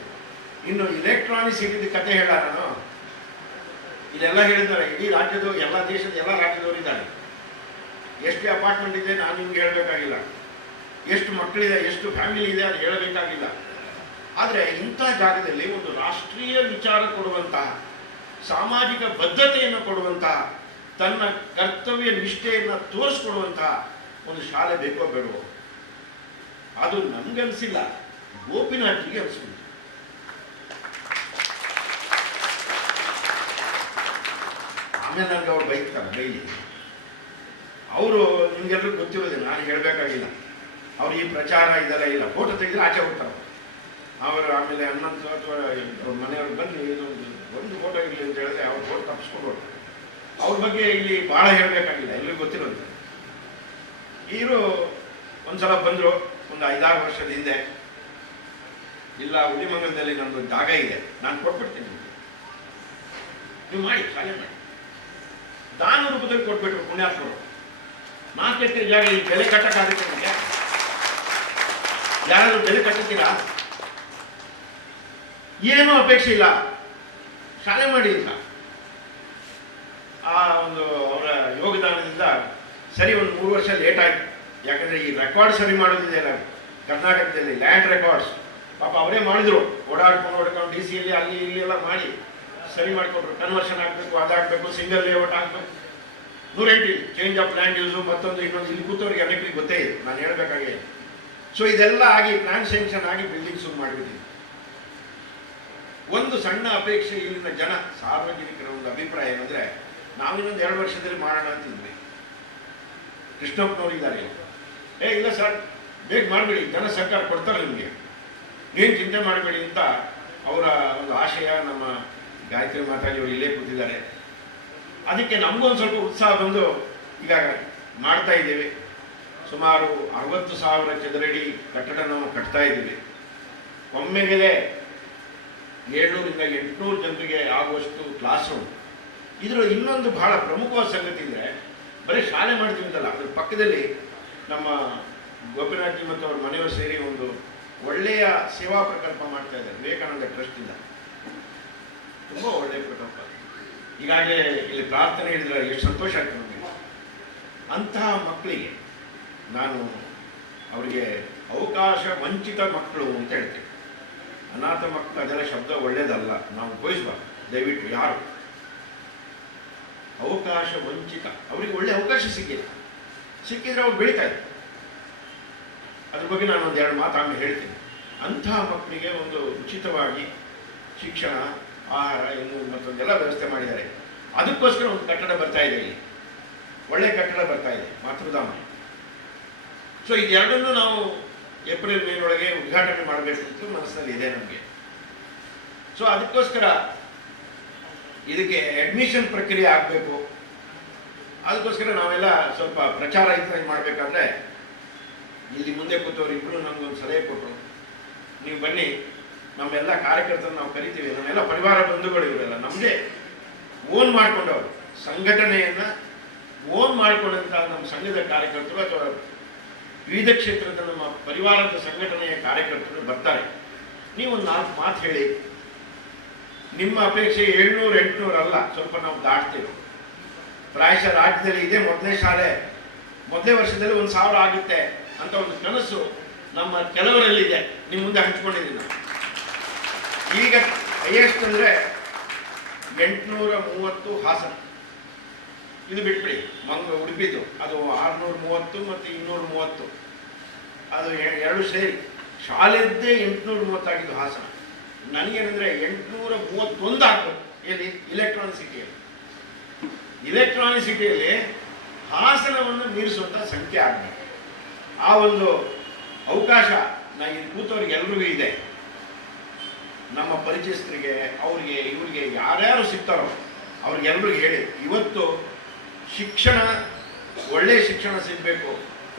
ಇನ್ನು ಇಲೆಕ್ಟ್ರಾನಿಕ್ಸ್ ಇದ್ದಿದ್ದ ಕತೆ ಹೇಳ ನಾನು, ಇದೆಲ್ಲ ಹೇಳಿದ್ದಾರೆ. ಇಡೀ ರಾಜ್ಯದ ಎಲ್ಲ ದೇಶದ ಎಲ್ಲ ರಾಜ್ಯದವರು ಇದ್ದಾರೆ. ಎಷ್ಟು ಅಪಾರ್ಟ್ಮೆಂಟ್ ಇದೆ ನಾನು ನಿಮ್ಗೆ ಹೇಳಬೇಕಾಗಿಲ್ಲ, ಎಷ್ಟು ಮಕ್ಕಳಿದೆ, ಎಷ್ಟು ಫ್ಯಾಮಿಲಿ ಇದೆ ಅದು ಹೇಳಬೇಕಾಗಿಲ್ಲ. ಆದರೆ ಇಂಥ ಜಾಗದಲ್ಲಿ ಒಂದು ರಾಷ್ಟ್ರೀಯ ವಿಚಾರ ಕೊಡುವಂತಹ, ಸಾಮಾಜಿಕ ಬದ್ಧತೆಯನ್ನು ಕೊಡುವಂತಹ, ತನ್ನ ಕರ್ತವ್ಯ ನಿಷ್ಠೆಯನ್ನು ತೋರಿಸ್ಕೊಡುವಂತಹ ಒಂದು ಶಾಲೆ ಬೇಕೋ ಬೇಡವೋ? ಅದು ನಮ್ಗನ್ಸಿಲ್ಲ, ಗೋಪಿನಾಥ್ರಿಗೆ ಅನಿಸ್ಬಿಟ್ಟು. ಆಮೇಲೆ ನನಗೆ ಅವ್ರು ಬೈತಾರೆ ಡೈಲಿ. ಅವರು ನಿಮ್ಗೆಲ್ಲರೂ ಗೊತ್ತಿರೋದೆ, ನಾನು ಹೇಳಬೇಕಾಗಿಲ್ಲ. ಅವ್ರು ಈ ಪ್ರಚಾರ ಇದೆಲ್ಲ ಇಲ್ಲ, ಫೋಟೋ ತೆಗೆದ್ರೆ ಆಚೆ ಹೋಗ್ತಾರೆ ಅವರು. ಆಮೇಲೆ ಹನ್ನೊಂದು ಅಥವಾ ಮನೆಯವ್ರು ಬಂದು ಒಂದು ಫೋಟೋ ಇರಲಿ ಅಂತ ಹೇಳಿದ್ರೆ ಅವ್ರು ಫೋಟೋ ತಪ್ಪಿಸ್ಕೊಂಡು ಹೋಗ್ತಾರೆ. ಅವ್ರ ಬಗ್ಗೆ ಇಲ್ಲಿ ಭಾಳ ಹೇಳಬೇಕಾಗಿಲ್ಲ, ಎಲ್ಲಿಗೂ ಗೊತ್ತಿರೋದು. ಇವರು ಒಂದ್ಸಲ ಬಂದರು ಒಂದು 5-6 ವರ್ಷದ ಹಿಂದೆ. ಇಲ್ಲ, ಹುಲಿಮಂಗಲದಲ್ಲಿ ನನ್ನದು ಜಾಗ ಇದೆ, ನಾನು ಕೊಟ್ಬಿಡ್ತೀನಿ, ನೀವು ಮಾಡಿ, ಶಾಲೆ ಮಾಡಿ. ದಾನ ರೂಪದಲ್ಲಿ ಕೊಟ್ಬಿಟ್ರು ಪುಣ್ಯಾತ್ಮರು. 4 ಎಕರೆ ಜಾಗ ಈ ಬೆಲೆ ಕಟ್ಟಕ್ಕಾಗುತ್ತೆ ನಮಗೆ? ಯಾರಾದ್ರೂ ಬೆಲೆ ಕಟ್ಟುತ್ತೀರಾ? ಏನೂ ಅಪೇಕ್ಷೆ ಇಲ್ಲ, ಶಾಲೆ ಮಾಡಿ ಅಂತ. ಆ ಒಂದು ಅವರ ಯೋಗದಾನದಿಂದ ಸರಿ ಒಂದು 3 ವರ್ಷ ಲೇಟ್ ಆಯಿತು. ಯಾಕಂದರೆ ಈ ರೆಕಾರ್ಡ್ ಸರಿ ಮಾಡೋದಿದೆಯಲ್ಲ ಕರ್ನಾಟಕದಲ್ಲಿ, ಲ್ಯಾಂಡ್ ರೆಕಾರ್ಡ್ಸ್, ಪಾಪ ಅವರೇ ಮಾಡಿದ್ರು, ಓಡಾಡ್ಕೊಂಡು DC ಯಲ್ಲಿ ಅಲ್ಲಿ ಇಲ್ಲಿ ಎಲ್ಲ ಮಾಡಿ ಸರಿ ಮಾಡಿಕೊಟ್ರು. ಕನ್ವರ್ಷನ್ ಆಗಬೇಕು, ಅದಾಗಬೇಕು, ಸಿಂಗಲ್ ಲೇಔಟ್ ಆಗಬೇಕು, 108 ಚೇಂಜ್ ಆಫ್ ಲ್ಯಾಂಡ್ ಯೂಸು, ಮತ್ತೊಂದು ಇನ್ನೊಂದು. ಇಲ್ಲಿ ಕೂತವರಿಗೆ ಅನೇಕರಿಗೆ ಗೊತ್ತೇ ಇದೆ, ನಾನು ಹೇಳಬೇಕಾಗಿ. ಸೊ ಇದೆಲ್ಲ ಆಗಿ ಪ್ಲಾನ್ ಸ್ಯಾಂಕ್ಷನ್ ಆಗಿ ಬಿಲ್ಡಿಂಗ್ ಶುರು ಮಾಡಿಬಿಟ್ಟಿದ್ವಿ. ಒಂದು ಸಣ್ಣ ಅಪೇಕ್ಷೆ ಇಲ್ಲಿನ ಜನ ಸಾರ್ವಜನಿಕರ ಒಂದು ಅಭಿಪ್ರಾಯ ಏನಂದರೆ, ನಾವಿನ್ನೊಂದು 2 ವರ್ಷದಲ್ಲಿ ಮಾಡೋಣ ಅಂತಿದ್ವಿ. ಕೃಷ್ಣಪ್ಪನವ್ರು ಇದ್ದಾರೆ, ಇಲ್ಲ ಸರ್ ಬೇಗ ಮಾಡಬೇಡಿ, ಜನ ಸರ್ಕಾರ ಕೊಡ್ತಾರೆ ನಿಮಗೆ, ಏನು ಚಿಂತೆ ಮಾಡಬೇಡಿ ಅಂತ ಅವರ ಒಂದು ಆಶಯ. ನಮ್ಮ ಗಾಯತ್ರಿ ಮಾತಾಜಿಯವರು ಇಲ್ಲೇ ಕೂತಿದ್ದಾರೆ. ಅದಕ್ಕೆ ನಮಗೊಂದು ಸ್ವಲ್ಪ ಉತ್ಸಾಹ ಬಂದು ಈಗ ಮಾಡ್ತಾ ಇದ್ದೀವಿ. ಸುಮಾರು 60,000 ಚದರಡಿ ಕಟ್ಟಡ ನಾವು ಕಟ್ತಾ ಇದ್ದೀವಿ. ಒಮ್ಮೆಗೆ 700ರಿಂದ 800 ಜನರಿಗೆ ಆಗುವಷ್ಟು ಕ್ಲಾಸ್ ರೂಮ್. ಇದರ ಇನ್ನೊಂದು ಬಹಳ ಪ್ರಮುಖವಾದ ಸಂಗತಿ ಅಂದರೆ, ಬರೀ ಶಾಲೆ ಮಾಡ್ತೀವಿ ಅಂತಲ್ಲ, ಅದ್ರ ಪಕ್ಕದಲ್ಲಿ ನಮ್ಮ ಗೋಪಿನಾಥ್ಜಿ ಮತ್ತು ಅವ್ರ ಮನೆಯವರು ಸೇರಿ ಒಂದು ಒಳ್ಳೆಯ ಸೇವಾ ಪ್ರಕಲ್ಪ ಮಾಡ್ತಾ ಇದ್ದಾರೆ ವಿವೇಕಾನಂದ ಟ್ರಸ್ಟಿಂದ. ತುಂಬ ಒಳ್ಳೆಯ ಪ್ರಕಲ್ಪ. ಈಗಾಗಲೇ ಇಲ್ಲಿ ಪ್ರಾರ್ಥನೆ ಹೇಳಿದ್ರೆ ಎಷ್ಟು ಸಂತೋಷ ಆಗ್ತದೆ ನಮಗೆ. ಅಂತಹ ಮಕ್ಕಳಿಗೆ ನಾನು ಅವರಿಗೆ ಅವಕಾಶ ವಂಚಿತ ಮಕ್ಕಳು ಅಂತ ಹೇಳ್ತೇವೆ. ಅನಾಥ ಮಕ್ಕಳು ಅದೆಲ್ಲ ಶಬ್ದ ಒಳ್ಳೇದಲ್ಲ, ನಾವು ಉಪಯೋಗಿಸಬಾರ್ದು ದಯವಿಟ್ಟು. ಯಾರು ಅವಕಾಶ ವಂಚಿತ, ಅವರಿಗೆ ಒಳ್ಳೆ ಅವಕಾಶ ಸಿಕ್ಕಿದ್ರೆ ಅವ್ರು ಬೆಳೀತಾ ಇದ್ದಾರೆ. ಅದ್ರ ಬಗ್ಗೆ ನಾನು ಒಂದು 2 ಮಾತು ಆಮೇಲೆ ಹೇಳ್ತೀನಿ. ಅಂತಹ ಮಕ್ಕಳಿಗೆ ಒಂದು ಉಚಿತವಾಗಿ ಶಿಕ್ಷಣ, ಆಹಾರ, ಇನ್ನು ಮತ್ತೊಂದೆಲ್ಲ ವ್ಯವಸ್ಥೆ ಮಾಡಿದ್ದಾರೆ. ಅದಕ್ಕೋಸ್ಕರ ಒಂದು ಕಟ್ಟಡ ಬರ್ತಾ ಇದೆ, ಇಲ್ಲಿ ಒಳ್ಳೆ ಕಟ್ಟಡ ಬರ್ತಾ ಇದೆ, ಮಾತೃಧಾಮ. ಸೊ ಇದೆರಡನ್ನು ನಾವು ಏಪ್ರಿಲ್ ಮೇ ಒಳಗೆ ಉದ್ಘಾಟನೆ ಮಾಡಬೇಕು ಅಂತ ಮನಸ್ಸಿನಲ್ಲಿ ಇದೆ ನಮಗೆ. ಸೊ ಅದಕ್ಕೋಸ್ಕರ ಇದಕ್ಕೆ ಅಡ್ಮಿಷನ್ ಪ್ರಕ್ರಿಯೆ ಆಗಬೇಕು. ಅದಕ್ಕೋಸ್ಕರ ನಾವೆಲ್ಲ ಸ್ವಲ್ಪ ಪ್ರಚಾರ ಇದ್ದಂಗೆ ಮಾಡಬೇಕಾದ್ರೆ, ಇಲ್ಲಿ ಮುಂದೆ ಕೂತವ್ರು ಇಬ್ಬರು ನಮಗೊಂದು ಸಲಹೆ ಕೊಟ್ಟರು, ನೀವು ಬನ್ನಿ, ನಮ್ಮೆಲ್ಲ ಕಾರ್ಯಕರ್ತರು ನಾವು ಕರಿತೀವಿ, ನಮ್ಮೆಲ್ಲ ಪರಿವಾರ ಬಂಧುಗಳು ಇವರೆಲ್ಲ ನಮ್ಮದೇ ಓನ್ ಮಾಡಿಕೊಂಡವರು, ಸಂಘಟನೆಯನ್ನು ಓನ್ ಮಾಡಿಕೊಂಡಂಥ ನಮ್ಮ ಸಂಘದ ಕಾರ್ಯಕರ್ತರು ಅಥವಾ ವಿವಿಧ ಕ್ಷೇತ್ರದ ನಮ್ಮ ಪರಿವಾರದ ಸಂಘಟನೆಯ ಕಾರ್ಯಕರ್ತರು ಬರ್ತಾರೆ. ನೀವೊಂದು 4 ಮಾತು ಹೇಳಿ, ನಿಮ್ಮ ಅಪೇಕ್ಷೆ 700-800 ಅಲ್ಲ, ಸ್ವಲ್ಪ ನಾವು ದಾಟ್ತೇವೆ. ಪ್ರಾಯಶಃ ರಾಜ್ಯದಲ್ಲಿ ಇದೆ ಮೊದಲನೇ ಶಾಲೆ, ಮೊದಲನೇ ವರ್ಷದಲ್ಲಿ 1,000 ಆಗುತ್ತೆ ಅಂತ ಒಂದು ಕನಸು ನಮ್ಮ ಕೆಲವರಲ್ಲಿದೆ. ನಿಮ್ಮ ಮುಂದೆ ಹಂಚ್ಕೊಂಡಿದ್ದೀನಿ ನಾನು. ಈಗ ಹೈಯೆಸ್ಟ್ ಅಂದರೆ 830 ಹಾಸನ. ಇದು ಬಿಟ್ಬಿಡಿ, ಉಡುಪಿದು ಅದು 630 ಮತ್ತು 230, ಅದು ಎರಡು ಸೇರಿ ಶಾಲೆದ್ದೇ 830 ಆಗಿದ್ದು ಹಾಸನ. ನನಗೇನೆಂದರೆ 831 ಆಗಬೇಕು. ಎಲ್ಲಿ? ಇಲೆಕ್ಟ್ರಾನಿಕ್ ಸಿಟಿಯಲ್ಲಿ. ಇಲೆಕ್ಟ್ರಾನಿಕ್ ಸಿಟಿಯಲ್ಲಿ ಹಾಸನವನ್ನು ಮೀರಿಸುವಂಥ ಸಂಖ್ಯೆ ಆಗಬೇಕು. ಆ ಒಂದು ಅವಕಾಶ ಇಲ್ಲಿ ಕೂತವ್ರಿಗೆ ಎಲ್ರಿಗೂ ಇದೆ. ನಮ್ಮ ಪರಿಚಯಸ್ಥರಿಗೆ, ಅವ್ರಿಗೆ, ಇವರಿಗೆ ಯಾರ್ಯಾರು ಸಿಗ್ತಾರೋ ಅವ್ರಿಗೆಲ್ರಿಗೂ ಹೇಳಿ, ಇವತ್ತು ಶಿಕ್ಷಣ, ಒಳ್ಳೆಯ ಶಿಕ್ಷಣ ಸಿಗಬೇಕು,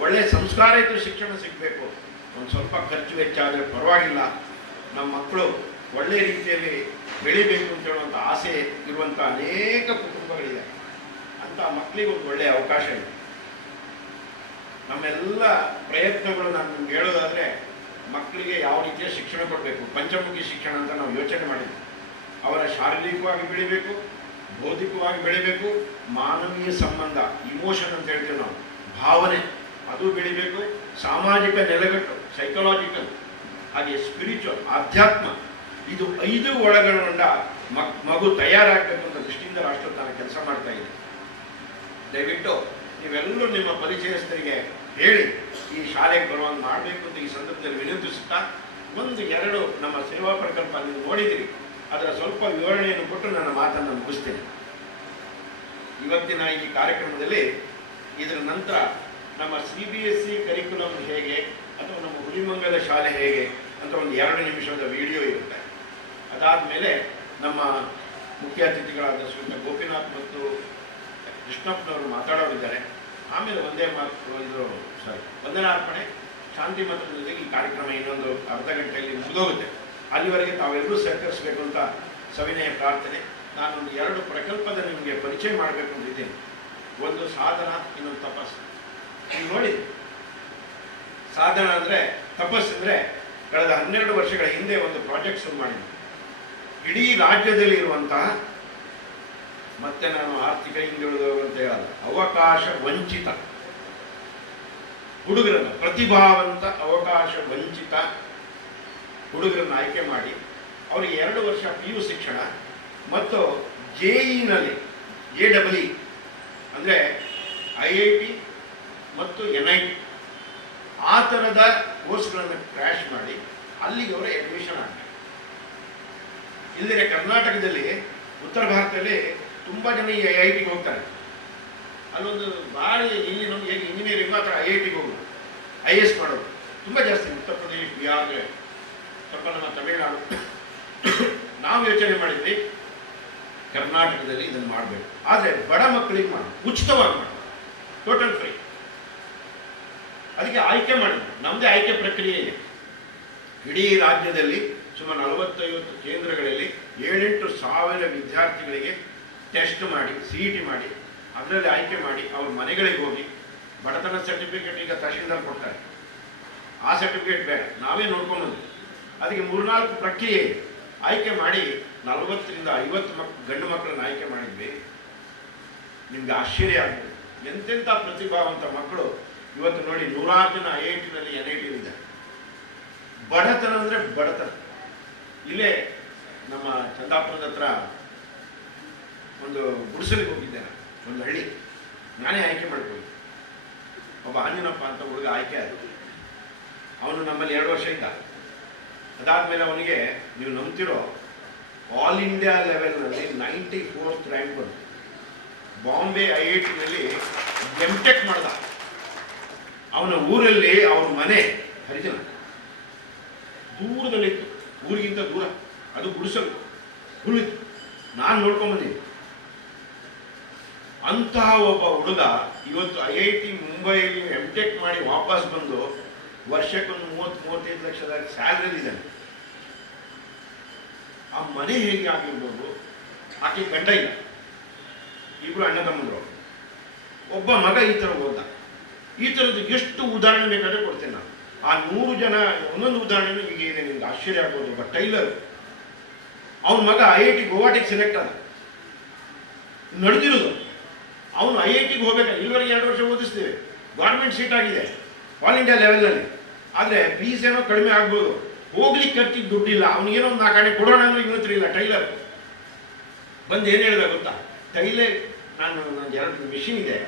ಒಳ್ಳೆಯ ಸಂಸ್ಕಾರಯುತ ಶಿಕ್ಷಣ ಸಿಗಬೇಕು. ಒಂದು ಸ್ವಲ್ಪ ಖರ್ಚು ವೆಚ್ಚ ಆದರೆ ಪರವಾಗಿಲ್ಲ, ನಮ್ಮ ಮಕ್ಕಳು ಒಳ್ಳೆಯ ರೀತಿಯಲ್ಲಿ ಬೆಳಿಬೇಕು ಅಂತ ಹೇಳುವಂಥ ಆಸೆ ಇರುವಂಥ ಅನೇಕ ಕುಟುಂಬಗಳಿದೆ. ಅಂಥ ಮಕ್ಕಳಿಗೆ ಒಂದು ಒಳ್ಳೆಯ ಅವಕಾಶ ಇದೆ. ನಮ್ಮೆಲ್ಲ ಪ್ರಯತ್ನಗಳು ನಾನು ನಿಮ್ಗೆ ಹೇಳೋದಾದರೆ, ಮಕ್ಕಳಿಗೆ ಯಾವ ರೀತಿಯ ಶಿಕ್ಷಣ ಕೊಡಬೇಕು, ಪಂಚಮುಖಿ ಶಿಕ್ಷಣ ಅಂತ ನಾವು ಯೋಚನೆ ಮಾಡಿದ್ವಿ. ಅವರ ಶಾರೀರಿಕವಾಗಿ ಬೆಳಿಬೇಕು, ಬೌದ್ಧಿಕವಾಗಿ ಬೆಳಿಬೇಕು, ಮಾನವೀಯ ಸಂಬಂಧ, ಇಮೋಷನ್ ಅಂತ ಹೇಳ್ತೀವಿ ನಾವು, ಭಾವನೆ ಅದು ಬೆಳಿಬೇಕು, ಸಾಮಾಜಿಕ ನೆಲೆಗಟ್ಟು, ಸೈಕಲಾಜಿಕಲ್, ಹಾಗೆ ಸ್ಪಿರಿಚುವಲ್, ಆಧ್ಯಾತ್ಮ, ಇದು 5 ಒಳಗೊಂಡ ಮಗು ತಯಾರಾಗಬೇಕು ಅನ್ನೋ ದೃಷ್ಟಿಯಿಂದ ರಾಷ್ಟ್ರ ತಾನು ಕೆಲಸ ಮಾಡ್ತಾ ಇದೆ. ದಯವಿಟ್ಟು ನೀವೆಲ್ಲರೂ ನಿಮ್ಮ ಪರಿಚಯಸ್ಥರಿಗೆ ಹೇಳಿ ಈ ಶಾಲೆಗೆ ಬರುವಂಗೆ ಮಾಡಬೇಕು ಅಂತ ಈ ಸಂದರ್ಭದಲ್ಲಿ ವಿನಂತಿಸುತ್ತಾ, 1-2 ನಮ್ಮ ಸೇವಾ ಪ್ರಕಲ್ಪ ನೀವು ನೋಡಿದಿರಿ, ಅದರ ಸ್ವಲ್ಪ ವಿವರಣೆಯನ್ನು ಕೊಟ್ಟು ನನ್ನ ಮಾತನ್ನು ಮುಗಿಸ್ತೇನೆ. ಇವತ್ತಿನ ಈ ಕಾರ್ಯಕ್ರಮದಲ್ಲಿ ಇದರ ನಂತರ ನಮ್ಮ CBSE ಕರಿಕ್ಯುಲಮ್ ಹೇಗೆ ಅಥವಾ ನಮ್ಮ ಹುಲಿಮಂಗಲ ಶಾಲೆ ಹೇಗೆ ಅಂತ ಒಂದು 2 ನಿಮಿಷದ ವಿಡಿಯೋ ಇರುತ್ತೆ. ಅದಾದಮೇಲೆ ನಮ್ಮ ಮುಖ್ಯ ಅತಿಥಿಗಳಾದ ಶ್ರೀಯುತ ಗೋಪಿನಾಥ್ ಮತ್ತು ಕೃಷ್ಣಪ್ಪನವರು ಮಾತಾಡೋರಿದ್ದಾರೆ. ಆಮೇಲೆ ವಂದನಾರ್ಪಣೆ, ಶಾಂತಿ ಮತದ ಜೊತೆಗೆ ಈ ಕಾರ್ಯಕ್ರಮ ಇನ್ನೊಂದು ಅರ್ಧ ಗಂಟೆಯಲ್ಲಿ ಮುಗಿದೋಗುತ್ತೆ. ಅಲ್ಲಿವರೆಗೆ ತಾವೆಲ್ಲರೂ ಸಹಕರಿಸಬೇಕು ಅಂತ ಸವಿನಯ ಪ್ರಾರ್ಥನೆ. ನಾನೊಂದು 2 ಪ್ರಕಲ್ಪದ ನಿಮಗೆ ಪರಿಚಯ ಮಾಡಬೇಕು ಅಂತಿದ್ದೀನಿ. ಒಂದು ಸಾಧನ, ಇನ್ನೊಂದು ತಪಸ್ಸು. ನೀವು ನೋಡಿ, ಸಾಧನ ಅಂದರೆ, ತಪಸ್ಸು ಅಂದರೆ ಕಳೆದ 12 ವರ್ಷಗಳ ಹಿಂದೆ ಒಂದು ಪ್ರಾಜೆಕ್ಟ್ ಶುರು ಮಾಡಿದ್ವಿ. ಇಡೀ ರಾಜ್ಯದಲ್ಲಿ ಇರುವಂತಹ, ಮತ್ತೆ ನಾನು ಆರ್ಥಿಕ ಹಿಂದುಳಿದವರು ಅಂತ ಹೇಳಲ್ಲ, ಅವಕಾಶ ವಂಚಿತ ಹುಡುಗರನ್ನ, ಪ್ರತಿಭಾವಂತ ಅವಕಾಶ ವಂಚಿತ ಹುಡುಗರನ್ನು ಆಯ್ಕೆ ಮಾಡಿ ಅವರಿಗೆ 2 ವರ್ಷ PU ಶಿಕ್ಷಣ ಮತ್ತು JEE-ನಲ್ಲಿ AEE ಅಂದರೆ IIT ಮತ್ತು NIT ಆ ಥರದ ಕೋರ್ಸ್ಗಳನ್ನು ಕ್ರ್ಯಾಶ್ ಮಾಡಿ ಅಲ್ಲಿಗೆ ಅವರ ಅಡ್ಮಿಷನ್ ಆಗ್ತಾರೆ. ಇಲ್ಲದೆ ಕರ್ನಾಟಕದಲ್ಲಿ, ಉತ್ತರ ಭಾರತದಲ್ಲಿ ತುಂಬ ಜನ ಈ IIT-ಗೆ ಹೋಗ್ತಾರೆ. ಅಲ್ಲೊಂದು ಭಾಳ ಇಲ್ಲಿ ನಮ್ಗೆ ಹೇಗೆ ಇಂಜಿನಿಯರಿಂಗ್ ಮಾತ್ರ IIT-ಗೆ ಹೋಗೋದು, IAS ಮಾಡೋದು ತುಂಬ ಜಾಸ್ತಿ. ಉತ್ತರ ಪ್ರದೇಶ, ಬಿಹಾರ್, ಸ್ವಲ್ಪ ನಮ್ಮ ತಮಿಳುನಾಡು. ನಾವು ಯೋಚನೆ ಮಾಡಿದ್ವಿ ಕರ್ನಾಟಕದಲ್ಲಿ ಇದನ್ನು ಮಾಡಬೇಕು, ಆದರೆ ಬಡ ಮಕ್ಕಳಿಗೆ ಮಾಡೋದು, ಉಚಿತವಾಗಿ ಮಾಡೋದು, ಟೋಟಲ್ ಫ್ರೀ. ಅದಕ್ಕೆ ಆಯ್ಕೆ ಮಾಡಿದ್ವಿ. ನಮ್ಮದೇ ಆಯ್ಕೆ ಪ್ರಕ್ರಿಯೆ ಇದೆ. ಇಡೀ ರಾಜ್ಯದಲ್ಲಿ ಸುಮಾರು 40-50 ಕೇಂದ್ರಗಳಲ್ಲಿ 7-8 ಸಾವಿರ ವಿದ್ಯಾರ್ಥಿಗಳಿಗೆ ಟೆಸ್ಟ್ ಮಾಡಿ, CET ಮಾಡಿ, ಅದರಲ್ಲಿ ಆಯ್ಕೆ ಮಾಡಿ ಅವ್ರ ಮನೆಗಳಿಗೆ ಹೋಗಿ ಬಡತನ ಸರ್ಟಿಫಿಕೇಟ್ ಈಗ ತಹಶೀಲ್ದಾರ್ ಕೊಡ್ತಾರೆ. ಆ ಸರ್ಟಿಫಿಕೇಟ್ ಬೇಡ, ನಾವೇ ನೋಡ್ಕೊಂಡ್ಬಂದ್ವಿ. ಅದಕ್ಕೆ 3-4 ಪ್ರಕ್ರಿಯೆ ಆಯ್ಕೆ ಮಾಡಿ 40ರಿಂದ 50 ಗಂಡು ಮಕ್ಕಳನ್ನು ಆಯ್ಕೆ ಮಾಡಿದ್ವಿ. ನಿಮ್ಗೆ ಆಶ್ಚರ್ಯ ಆಗ್ಬೋದು, ಎಂತೆಂಥ ಪ್ರತಿಭಾವಂತ ಮಕ್ಕಳು ಇವತ್ತು ನೋಡಿ 100 ಜನ IIT-ನಲ್ಲಿ NIT-ಇದೆ. ಬಡತನ ಅಂದರೆ ಬಡತನ. ಇಲ್ಲೇ ನಮ್ಮ ಚಂದಾಪುರದ ಹತ್ರ ಒಂದು ಗುಡಿಸಲಿಗೆ ಹೋಗಿದ್ದೆ ನಾನು, ಒಂದು ಹಳ್ಳಿ. ನಾನೇ ಆಯ್ಕೆ ಮಾಡ್ಕೊಳ್ಳಿ. ಒಬ್ಬ ಆಂಜನಪ್ಪ ಅಂತ ಹುಡುಗ ಆಯ್ಕೆ ಆದ. ಅವನು ನಮ್ಮಲ್ಲಿ 2 ವರ್ಷ ಇದ್ದ. ಅದಾದಮೇಲೆ ಅವನಿಗೆ, ನೀವು ನಂಬ್ತಿರೋ, ಆಲ್ ಇಂಡಿಯಾ ಲೆವೆಲ್ನಲ್ಲಿ 94th ರ್ಯಾಂಕ್ ಬಂತು. ಬಾಂಬೆ IIT-ನಲ್ಲಿ MTech ಮಾಡ್ದ. ಅವನ ಊರಲ್ಲಿ ಅವ್ರ ಮನೆ ಹರಿಜನ, ದೂರದಲ್ಲಿತ್ತು, ಊರಿಗಿಂತ ದೂರ, ಅದು ಗುಡಿಸಲು ಹುಳಿತು. ನಾನು ನೋಡ್ಕೊಂಬಂದಿದ್ದೆ. ಅಂತಹ ಒಬ್ಬ ಹುಡುಗ ಇವತ್ತು IIT ಮುಂಬೈಲಿ MTech ಮಾಡಿ ವಾಪಸ್ ಬಂದು ವರ್ಷಕ್ಕೊಂದು 30-35 ಲಕ್ಷದ ಸ್ಯಾಲರಿ ಇದ್ದಾನೆ. ಆ ಮನೆ ಹೇಗೆ ಆಗಿರ್ಬೋದು. ಆಕೆ ಗಂಡ ಇಲ್ಲ, ಇಬ್ರು ಅಣ್ಣ ತಮ್ಮಂದ್ರು. ಒಬ್ಬ ಮಗ ಈ ಥರ ಓದ. ಈ ಥರದ್ದು ಎಷ್ಟು ಉದಾಹರಣೆ ಬೇಕಾದ್ರೆ ಕೊಡ್ತೇನೆ ನಾನು. ಆ 100 ಜನ ಒಂದೊಂದು ಉದಾಹರಣೆನೂ ಈಗ ಇದೆ, ನಿಮ್ಗೆ ಆಶ್ಚರ್ಯ ಆಗ್ಬೋದು. ಒಬ್ಬ ಟೈಲರ್, ಅವನ ಮಗ IIT ಗುವಾಹಟಿಗೆ ಸೆಲೆಕ್ಟ್ ಆದ. ನಡೆದಿರೋದು ಅವನು IITಗೆ ಹೋಗ್ಬೇಕು, ಇಲ್ಲಿವರೆಗೆ 2 ವರ್ಷ ಓದಿಸ್ತೀವಿ, ಗೌರ್ಮೆಂಟ್ ಸೀಟ್ ಆಗಿದೆ ಆಲ್ ಇಂಡಿಯಾ ಲೆವೆಲ್ನಲ್ಲಿ. ಆದರೆ ಫೀಸ್ ಏನೋ ಕಡಿಮೆ ಆಗ್ಬೋದು, ಹೋಗ್ಲಿಕ್ಕೆ ಖರ್ಚಿಗೆ ದುಡ್ಡಿಲ್ಲ. ಅವನಿಗೇನೋ ಒಂದು 4 ಆಣೆ ಕೊಡೋಣ ಅಂದ್ರೆ ಇವತ್ತು ಇಲ್ಲ. ಟೈಲರ್ ಬಂದು ಏನು ಹೇಳಿದ ಗೊತ್ತಾ, ಟೈಲರ್ ನಾನು 2 ಮಿಷಿನ್ ಇದೆ,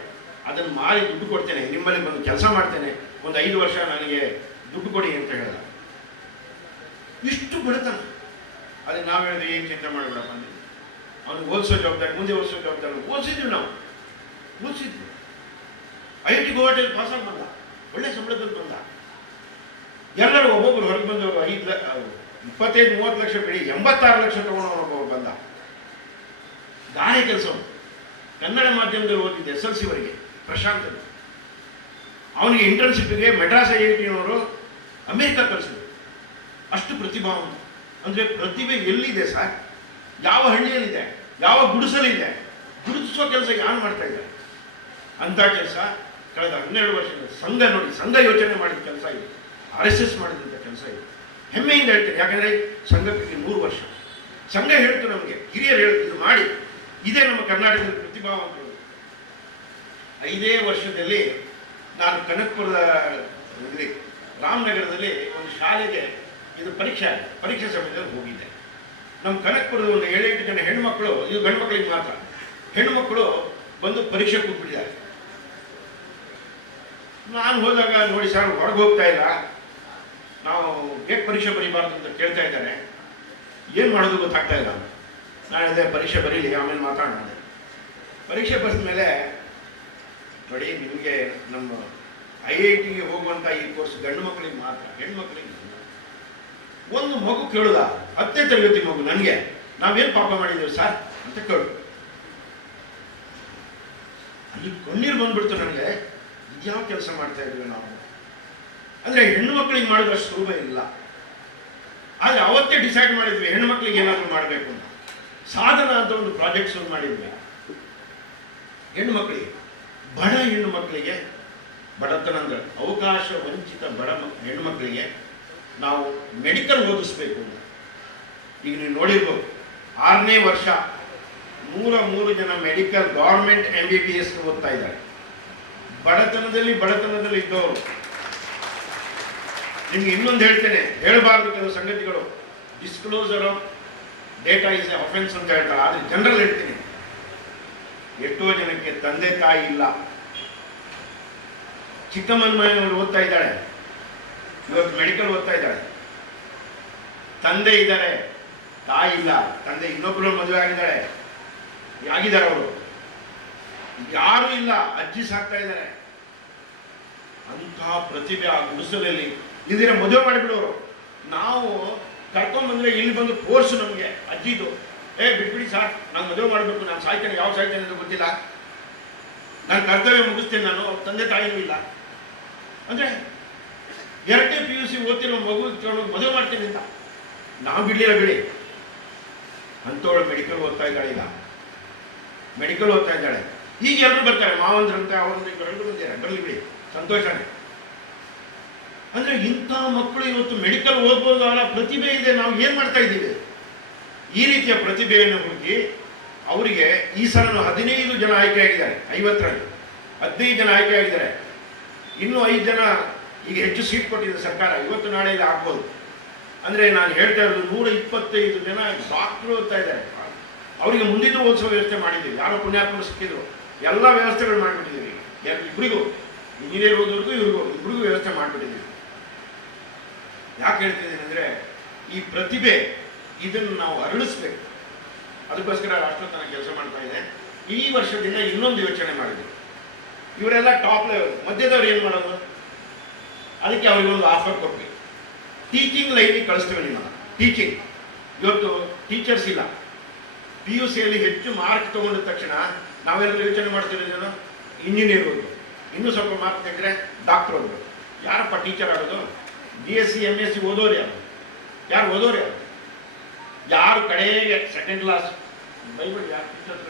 ಅದನ್ನು ಮಾರಿ ದುಡ್ಡು ಕೊಡ್ತೇನೆ, ನಿಮ್ಮಲ್ಲಿ ಬಂದು ಕೆಲಸ ಮಾಡ್ತೇನೆ, ಒಂದು 5 ವರ್ಷ ನನಗೆ ದುಡ್ಡು ಕೊಡಿ ಅಂತ ಹೇಳಿದ. ಇಷ್ಟು ಬಡತನ. ಅದಕ್ಕೆ ನಾವು ಹೇಳಿದ್ವಿ ಏನು ಚಿಂತೆ ಮಾಡಬೇಡಪ್ಪ ಅಂದಿದ್ವಿ, ಅವ್ನಿಗೆ ಓದಿಸೋ ಜವಾಬ್ದಾರಿ, ಮುಂದೆ ಓದಿಸೋ ಜವಾಬ್ದಾರಿ ಓದಿಸಿದ್ವಿ. ನಾವು ಓದಿಸಿದ್ವಿ. IIT ಗುವಾಹಟಿಯಲ್ಲಿ ಪಾಸಾಗಿ ಬಂದ, ಒಳ್ಳೆ ಸಂಬಳದಲ್ಲಿ ಬಂದ. ಎಲ್ಲರೂ ಒಬ್ಬೊಬ್ಬರು ಹೊರಗೆ ಬಂದು 25-30 ಲಕ್ಷ ಬೆಳಿ 86 ಲಕ್ಷ ತಗೊಂಡವನೊಬ್ಬ ಬಂದ. ಗಾರೆ ಕೆಲಸ, ಕನ್ನಡ ಮಾಧ್ಯಮದಲ್ಲಿ ಓದಿದ್ದೆ SLC ವರೆಗೆ, ಪ್ರಶಾಂತ್. ಅವನಿಗೆ ಇಂಟರ್ನ್ಶಿಪ್ಗೆ ಮೆಡ್ರಾಸ್ IITನವರು ಅಮೆರಿಕ ಕಳಿಸಿದ್ರು. ಅಷ್ಟು ಪ್ರತಿಭಾವಂತ. ಅಂದರೆ ಪ್ರತಿಭೆ ಎಲ್ಲಿದೆ ಸರ್, ಯಾವ ಹಳ್ಳಿಯಲ್ಲಿದೆ, ಯಾವ ಗುಡಿಸಲಿದೆ, ಗುರುತಿಸುವ ಕೆಲಸ ಯಾರು ಮಾಡ್ತಾ ಇದ್ದಾರೆ. ಅಂಥ ಕೆಲಸ ಕಳೆದ 12 ವರ್ಷದ ಸಂಘ ನೋಡಿ, ಸಂಘ ಯೋಚನೆ ಮಾಡಿದ ಕೆಲಸ ಇದೆ, RSS ಮಾಡಿದಂಥ ಕೆಲಸ ಇದೆ. ಹೆಮ್ಮೆಯಿಂದ ಹೇಳ್ತೇನೆ, ಯಾಕಂದರೆ ಸಂಘಕ್ಕೆ 3 ವರ್ಷ. ಸಂಘ ಹೇಳ್ತು ನಮಗೆ, ಹಿರಿಯರು ಹೇಳ್ತು ಇದು ಮಾಡಿ, ಇದೇ ನಮ್ಮ ಕರ್ನಾಟಕದ ಪ್ರತಿಭಾವಂತರು. 5 ವರ್ಷದಲ್ಲಿ ನಾನು ಕನಕಪುರದ ರಾಮನಗರದಲ್ಲಿ ಒಂದು ಶಾಲೆಗೆ ಇದು ಪರೀಕ್ಷೆ ಸಮಯದಲ್ಲಿ ಹೋಗಿದ್ದೆ. ನಮ್ಮ ಕನಕಪುರದ ಒಂದು 7-8 ಜನ ಹೆಣ್ಮಕ್ಳು, ಇದು ಗಂಡು ಮಕ್ಕಳಿಗೆ ಮಾತ್ರ, ಹೆಣ್ಣುಮಕ್ಕಳು ಬಂದು ಪರೀಕ್ಷೆ ಕೂತ್ಬಿಟ್ಟಿದ್ದಾರೆ. ನಾನು ಹೋದಾಗ ನೋಡಿ ಸರ್ ಹೊರಗೆ ಹೋಗ್ತಾ ಇಲ್ಲ, ನಾವು ಬೇಗ ಪರೀಕ್ಷೆ ಬರೀಬಾರ್ದು ಅಂತ ಕೇಳ್ತಾ ಇದ್ದಾರೆ, ಏನು ಮಾಡೋದು ಗೊತ್ತಾಗ್ತಾ ಇಲ್ಲ. ನಾನು ಅದೇ ಪರೀಕ್ಷೆ ಬರೀಲಿ ಆಮೇಲೆ ಮಾತಾಡೋಣ. ಪರೀಕ್ಷೆ ಬರೆದ ಮೇಲೆ ನೋಡಿ, ನಿಮಗೆ ನಮ್ಮ IITಗೆ ಹೋಗುವಂಥ ಈ ಕೋರ್ಸ್ ಗಂಡು ಮಕ್ಕಳಿಗೆ ಮಾತ್ರ, ಹೆಣ್ಮಕ್ಳಿಗೆ ಒಂದು ಮಗು ಕೇಳುದ 10ನೇ ತರಗತಿ ಮಗು ನನಗೆ, ನಾವೇನು ಪಾಪ ಮಾಡಿದ್ದೇವೆ ಸರ್ ಅಂತ ಕೇಳು. ಅಲ್ಲಿ ಕಣ್ಣೀರು ಬಂದ್ಬಿಡ್ತು ನನಗೆ. ಇದ್ಯಾವ ಕೆಲಸ ಮಾಡ್ತಾ ಇದ್ವಿ ನಾವು ಅಂದರೆ, ಹೆಣ್ಣು ಮಕ್ಕಳಿಗೆ ಮಾಡಿದಷ್ಟು ಸುಲಭ ಇಲ್ಲ. ಆದರೆ ಅವತ್ತೇ ಡಿಸೈಡ್ ಮಾಡಿದ್ವಿ ಹೆಣ್ಣು ಮಕ್ಕಳಿಗೆ ಏನಾದರೂ ಮಾಡಬೇಕು ಅಂತ. ಸಾಧನ ಅಂತ ಒಂದು ಪ್ರಾಜೆಕ್ಟ್ ಶುರು ಮಾಡಿದ್ವಿ. ಹೆಣ್ಣು ಮಕ್ಕಳಿಗೆ, ಬಡ ಹೆಣ್ಣು ಮಕ್ಕಳಿಗೆ, ಬಡತನ ಅಂದರೆ ಅವಕಾಶ ವಂಚಿತ ಬಡ ಹೆಣ್ಣು ಮಕ್ಕಳಿಗೆ ನಾವು ಮೆಡಿಕಲ್ ಓದಿಸ್ಬೇಕು ಅಂತ. ಈಗ ನೀವು ನೋಡಿರ್ಬೋದು, 6ನೇ ವರ್ಷ 103 ಜನ ಮೆಡಿಕಲ್ ಗೌರ್ಮೆಂಟ್ MBBS ಓದ್ತಾ ಇದ್ದಾರೆ. ಬಡತನದಲ್ಲಿ ಇದ್ದವರು. ನಿಮ್ಗೆ ಇನ್ನೊಂದು ಹೇಳ್ತೇನೆ, ಹೇಳಬಾರ್ದು ಕೆಲವು ಸಂಗತಿಗಳು, disclosure of data is A offence ಅಂತ ಹೇಳ್ತಾರೆ. ಆದರೆ ಜನರಲ್ ಹೇಳ್ತೀನಿ, ಎಷ್ಟೋ ಜನಕ್ಕೆ ತಂದೆ ತಾಯಿ ಇಲ್ಲ. ಚಿಕ್ಕಮ್ಮನವರು ಓದ್ತಾ ಇದ್ದಾಳೆ, ಇವತ್ತು ಮೆಡಿಕಲ್ ಓದ್ತಾ ಇದ್ದಾಳೆ. ತಂದೆ ಇದ್ದಾರೆ, ತಾಯಿ ಇಲ್ಲ. ತಂದೆ ಇನ್ನೊಬ್ಬರು ಮದುವೆ ಆಗಿದ್ದಾರೆ, ಅವರು ಯಾರೂ ಇಲ್ಲ, ಅಜ್ಜಿ ಸಾಕ್ತಾ ಇದ್ದಾರೆ. ಅಂತಹ ಪ್ರತಿಭೆ ಆ ಗುಡಿಸಲಲ್ಲಿ ಇದಿರ ಮದುವೆ ಮಾಡಿಬಿಡೋರು. ನಾವು ಕರ್ಕೊಂಡ್ಬಂದ್ರೆ ಇಲ್ಲಿ ಬಂದು ಕೋರ್ಸ್ ನಮಗೆ ಅಜ್ಜಿದು, ಬಿಟ್ಬಿಡಿ ಸಾರ್, ನಾನು ಮದುವೆ ಮಾಡಬೇಕು, ನಾನು ಸಾಯ್ತೇನೆ, ಯಾವ ಸಾಯ್ತೇನೆ ಅಂತ ಗೊತ್ತಿಲ್ಲ, ನಾನು ಕರ್ತವ್ಯ ಮುಗಿಸ್ತೇನೆ, ನಾನು ತಂದೆ ತಾಯಿನೂ ಇಲ್ಲ ಅಂದರೆ 2ನೇ PUC ಓದ್ತಿರೋ ಮಗು ಮದುವೆ ಮಾಡ್ತೀನಿ ಅಂತ ನಾವು ಬಿಡಲಿಲ್ಲ. ಬಿಡಿ, ಅಂಥವಳು ಮೆಡಿಕಲ್ ಓದ್ತಾ ಇದ್ದಾಳೆ. ಈಗ ಮೆಡಿಕಲ್ ಓದ್ತಾ ಇದ್ದಾಳೆ. ಈಗ ಎಲ್ಲರೂ ಬರ್ತಾರೆ, ಮಾವಂದ್ರಂತೆ ಅವರಂತೆ ಎಲ್ಲರೂ ಬಂದಿದ್ದಾರೆ, ಬರಲಿ ಬಿಡಿ, ಸಂತೋಷನೇ. ಅಂದರೆ ಇಂಥ ಮಕ್ಕಳು ಇವತ್ತು ಮೆಡಿಕಲ್ ಓದ್ಬೋದು, ಅವರ ಪ್ರತಿಭೆ ಇದೆ. ನಾವು ಏನು ಮಾಡ್ತಾ ಇದ್ದೀವಿ? ಈ ರೀತಿಯ ಪ್ರತಿಭೆಯನ್ನು ಹುಡುಕಿ ಅವರಿಗೆ ಈ ಸಲ 15 ಜನ ಆಯ್ಕೆ ಆಗಿದ್ದಾರೆ. 50ರಲ್ಲಿ 15 ಜನ ಆಯ್ಕೆ ಆಗಿದ್ದಾರೆ. ಇನ್ನೂ 5 ಜನ ಈಗ ಹೆಚ್ಚು ಸೀಟ್ ಕೊಟ್ಟಿದೆ ಸರ್ಕಾರ, ಇವತ್ತು ನಾಳೆಯಲ್ಲಿ ಆಗ್ಬೋದು. ಅಂದರೆ ನಾನು ಹೇಳ್ತಾ ಇರೋದು 125 ಜನ ಡಾಕ್ಟ್ರು ಓದ್ತಾ ಇದ್ದಾರೆ. ಅವರಿಗೆ ಮುಂದಿನ ಓದಿಸೋ ವ್ಯವಸ್ಥೆ ಮಾಡಿದ್ದೀವಿ. ಯಾರೋ ಪುಣ್ಯಾತ್ಮರು ಸಿಕ್ಕಿದ್ರು, ಎಲ್ಲ ವ್ಯವಸ್ಥೆಗಳು ಮಾಡಿಬಿಟ್ಟಿದ್ದೀವಿ. ಇಬ್ಬರಿಗೂ, ಇಂಜಿನಿಯರ್ ಓದೋರ್ಗೂ ಇಬ್ಬರಿಗೂ ವ್ಯವಸ್ಥೆ ಮಾಡಿಬಿಟ್ಟಿದ್ದೀವಿ. ಯಾಕೆ ಹೇಳ್ತಿದ್ದೀನಿ ಅಂದರೆ, ಈ ಪ್ರತಿಭೆ ಇದನ್ನು ನಾವು ಅರಳಿಸ್ಬೇಕು. ಅದಕ್ಕೋಸ್ಕರ ರಾಷ್ಟ್ರೋತ್ಥಾನ ಕೆಲಸ ಮಾಡ್ತಾ ಇದೆ. ಈ ವರ್ಷದಿಂದ ಇನ್ನೊಂದು ಯೋಚನೆ ಮಾಡಿದ್ವಿ. ಇವರೆಲ್ಲ ಟಾಪ್ ಲೆವೆಲ್, ಮಧ್ಯದವ್ರು ಏನು ಮಾಡೋದು? ಅದಕ್ಕೆ ಅವರಿಗೊಂದು ಆಫರ್ ಕೊಟ್ವಿ, ಟೀಚಿಂಗ್ ಲೈನಿಗೆ ಕಳಿಸ್ತೇವೆ ನಿಮ್ಮನ್ನು. ಟೀಚಿಂಗ್, ಇವತ್ತು ಟೀಚರ್ಸ್ ಇಲ್ಲ. PUCಯಲ್ಲಿ ಹೆಚ್ಚು ಮಾರ್ಕ್ ತಗೊಂಡ ತಕ್ಷಣ ನಾವೆಲ್ಲ ಯೋಚನೆ ಮಾಡ್ತೀವಿ, ಜನ ಇಂಜಿನಿಯರ್ ಓದು, ಇನ್ನೂ ಸ್ವಲ್ಪ ಮಾರ್ಕ್ ತೆಗೆದ್ರೆ ಡಾಕ್ಟರ್ ಓದು. ಯಾರಪ್ಪ ಟೀಚರ್ ಆಗೋದು? BSc MSc ಓದೋರು ಯಾರು ಓದೋರು ಯಾರು ಕಡೆಗೆ ಸೆಕೆಂಡ್ ಕ್ಲಾಸ್ ಬೈಬಿಟ್ಟು ಯಾರು ಟೀಚರ್ಸ್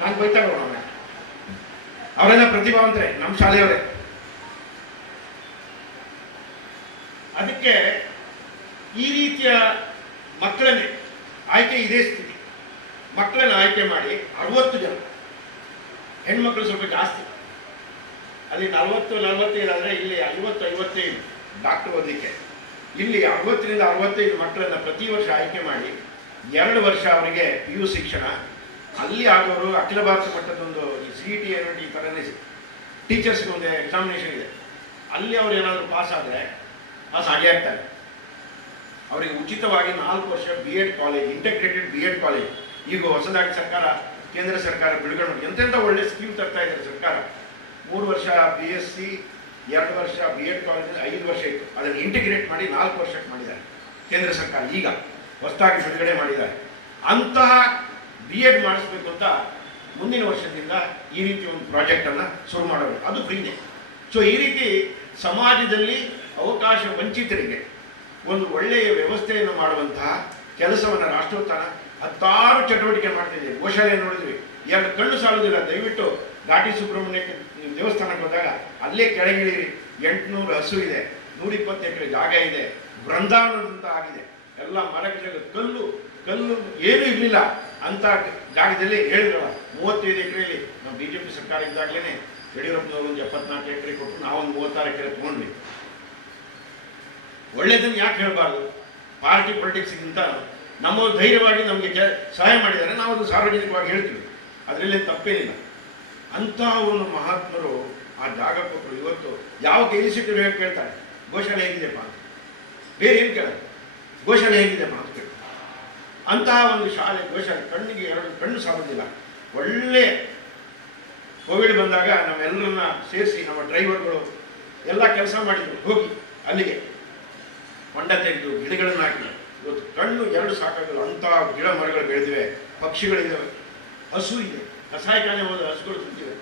ನಾನು ಬೈತಾರೆ ಅವರನ್ನ. ಅವರೆಲ್ಲ ಪ್ರತಿಭಾವಂತರೇ, ನಮ್ಮ ಶಾಲೆಯವರೇ. ಅದಕ್ಕೆ ಈ ರೀತಿಯ ಮಕ್ಕಳನ್ನೇ ಆಯ್ಕೆ, ಇದೇ ಸ್ಥಿತಿ, ಮಕ್ಕಳನ್ನು ಆಯ್ಕೆ ಮಾಡಿ 60 ಜನ ಹೆಣ್ಮಕ್ಳು ಸ್ವಲ್ಪ ಜಾಸ್ತಿ. ಅಲ್ಲಿ 40-45 ಆದರೆ ಇಲ್ಲಿ 50-55 ಡಾಕ್ಟರ್ ಓದಲಿಕ್ಕೆ. ಇಲ್ಲಿ 60ರಿಂದ 65 ಮಕ್ಕಳನ್ನು ಪ್ರತಿ ವರ್ಷ ಆಯ್ಕೆ ಮಾಡಿ 2 ವರ್ಷ ಅವರಿಗೆ PU ಶಿಕ್ಷಣ. ಅಲ್ಲಿ ಆಗೋರು ಅಖಿಲ ಭಾರತ ಮಟ್ಟದೊಂದು CET ಈ ಥರನೇ ಟೀಚರ್ಸ್ಗೆ ಒಂದು ಎಕ್ಸಾಮಿನೇಷನ್ ಇದೆ. ಅಲ್ಲಿ ಅವ್ರು ಏನಾದರೂ ಪಾಸ್ ಆದರೆ ಪಾಸ್ ಆಗೇ ಆಗ್ತಾರೆ. ಅವರಿಗೆ ಉಚಿತವಾಗಿ 4 ವರ್ಷ B.Ed college, integrated B.Ed college. ಈಗ ಹೊಸದಾಗಿ ಸರ್ಕಾರ, ಕೇಂದ್ರ ಸರ್ಕಾರ ಬಿಡುಗಡೆ ಮಾಡಿ ಎಂತೆಂಥ ಒಳ್ಳೆ ಸ್ಕೀಮ್ ತರ್ತಾ ಇದ್ದಾರೆ ಸರ್ಕಾರ. 3 ವರ್ಷ BSc, 2 ವರ್ಷ B.Ed ಕಾಲೇಜ್, 5 ವರ್ಷ ಇತ್ತು. ಅದನ್ನು ಇಂಟಿಗ್ರೇಟ್ ಮಾಡಿ 4 ವರ್ಷಕ್ಕೆ ಮಾಡಿದ್ದಾರೆ ಕೇಂದ್ರ ಸರ್ಕಾರ. ಈಗ ಹೊಸದಾಗಿ ಬಿಡುಗಡೆ ಮಾಡಿದ್ದಾರೆ. ಅಂತಹ B.Ed ಮಾಡಿಸ್ಬೇಕು ಅಂತ ಮುಂದಿನ ವರ್ಷದಿಂದ ಈ ರೀತಿ ಒಂದು ಪ್ರಾಜೆಕ್ಟನ್ನು ಶುರು ಮಾಡೋದು. ಅದು ಫ್ರೀನೇ. ಸೊ ಈ ರೀತಿ ಸಮಾಜದಲ್ಲಿ ಅವಕಾಶ ವಂಚಿತರಿಗೆ ಒಂದು ಒಳ್ಳೆಯ ವ್ಯವಸ್ಥೆಯನ್ನು ಮಾಡುವಂತಹ ಕೆಲಸವನ್ನು ರಾಷ್ಟ್ರೋತ್ಥಾನ 10 ಚಟುವಟಿಕೆ ಮಾಡ್ತಿದ್ದೀವಿ. ಗೋಶಾಲೆ ನೋಡಿದ್ವಿ, 2 ಕಣ್ಣು ಸಾಲುವುದಿಲ್ಲ. ದಯವಿಟ್ಟು ಘಾಟಿ ಸುಬ್ರಹ್ಮಣ್ಯಕ್ಕೆ ನೀವು ದೇವಸ್ಥಾನಕ್ಕೆ ಹೋದಾಗ ಅಲ್ಲೇ ಕೆಳಗಿಳಿರಿ. 800 ಹಸು ಇದೆ, 120 ಎಕರೆ ಜಾಗ ಇದೆ, ಬೃಂದಾವನದಂತ ಆಗಿದೆ. ಎಲ್ಲ ಮರಗಿಡ, ಕಲ್ಲು ಏನೂ ಇರಲಿಲ್ಲ ಅಂತ ಜಾಗದಲ್ಲಿ ಹೇಳಿದ್ರಲ್ಲ. 35 ಎಕರೆಯಲ್ಲಿ ನಾವು BJP ಸರ್ಕಾರ ಇದ್ದಾಗಲೇ ಯಡಿಯೂರಪ್ಪನವರು ಒಂದು 74 ಎಕರೆ ಕೊಟ್ಟು ನಾವೊಂದು 36 ಎಕರೆ ತೊಗೊಂಡ್ವಿ. ಒಳ್ಳೆಯದನ್ನು ಯಾಕೆ ಹೇಳಬಾರ್ದು? ಪಾರ್ಟಿ ಪೊಲಿಟಿಕ್ಸ್ಗಿಂತ ನಮ್ಮವರು ಧೈರ್ಯವಾಗಿ ನಮಗೆ ಸಹಾಯ ಮಾಡಿದ್ದಾರೆ, ನಾವು ಅದು ಸಾರ್ವಜನಿಕವಾಗಿ ಹೇಳ್ತೀವಿ, ಅದರಲ್ಲಿ ತಪ್ಪೇನಿಲ್ಲ. ಅಂತಹ ಒಂದು ಮಹಾತ್ಮರು ಆ ಜಾಗ ಕೊಟ್ಟರು. ಇವತ್ತು ಯಾವ ಇನಿಷಿಯೇಟಿವ್ ಹೇಗೆ ಕೇಳ್ತಾರೆ, ಗೋಶಾಲೆ ಹೇಗಿದೆಪ್ಪ ಅಂತ, ಬೇರೆ ಏನು ಕೇಳೋದು, ಗೋಶಾಲೆ ಹೇಗಿದೆಪ್ಪ ಅಂತ ಕೇಳ್ತಾರೆ. ಅಂತಹ ಒಂದು ಶಾಲೆ, ಗೋಶಾಲೆ ಕಣ್ಣಿಗೆ 2 ಕಣ್ಣು ಸಾಲೋದಿಲ್ಲ. ಒಳ್ಳೆ ಕೋವಿಡ್ ಬಂದಾಗ ನಾವೆಲ್ಲರನ್ನ ಸೇರಿಸಿ ನಮ್ಮ ಡ್ರೈವರ್ಗಳು ಎಲ್ಲ ಕೆಲಸ ಮಾಡಿದ್ರು. ಹೋಗಿ ಅಲ್ಲಿಗೆ ಹೊಂಡ ತೆಗೆದು ಗಿಡಗಳನ್ನು ಹಾಕಿದ್ರು. ಇವತ್ತು ಕಣ್ಣು 2 ಸಾಕಾಗಲ್ಲ ಅಂಥ ಗಿಡ ಮರಗಳು ಬೆಳೆದಿವೆ, ಪಕ್ಷಿಗಳಿದ್ದಾವೆ, ಹಸು ಇದೆ, ಕಸಾಯಖಾನೆ ಹೋದ ಹಸುಗಳು ತಿಂತಿವೆ.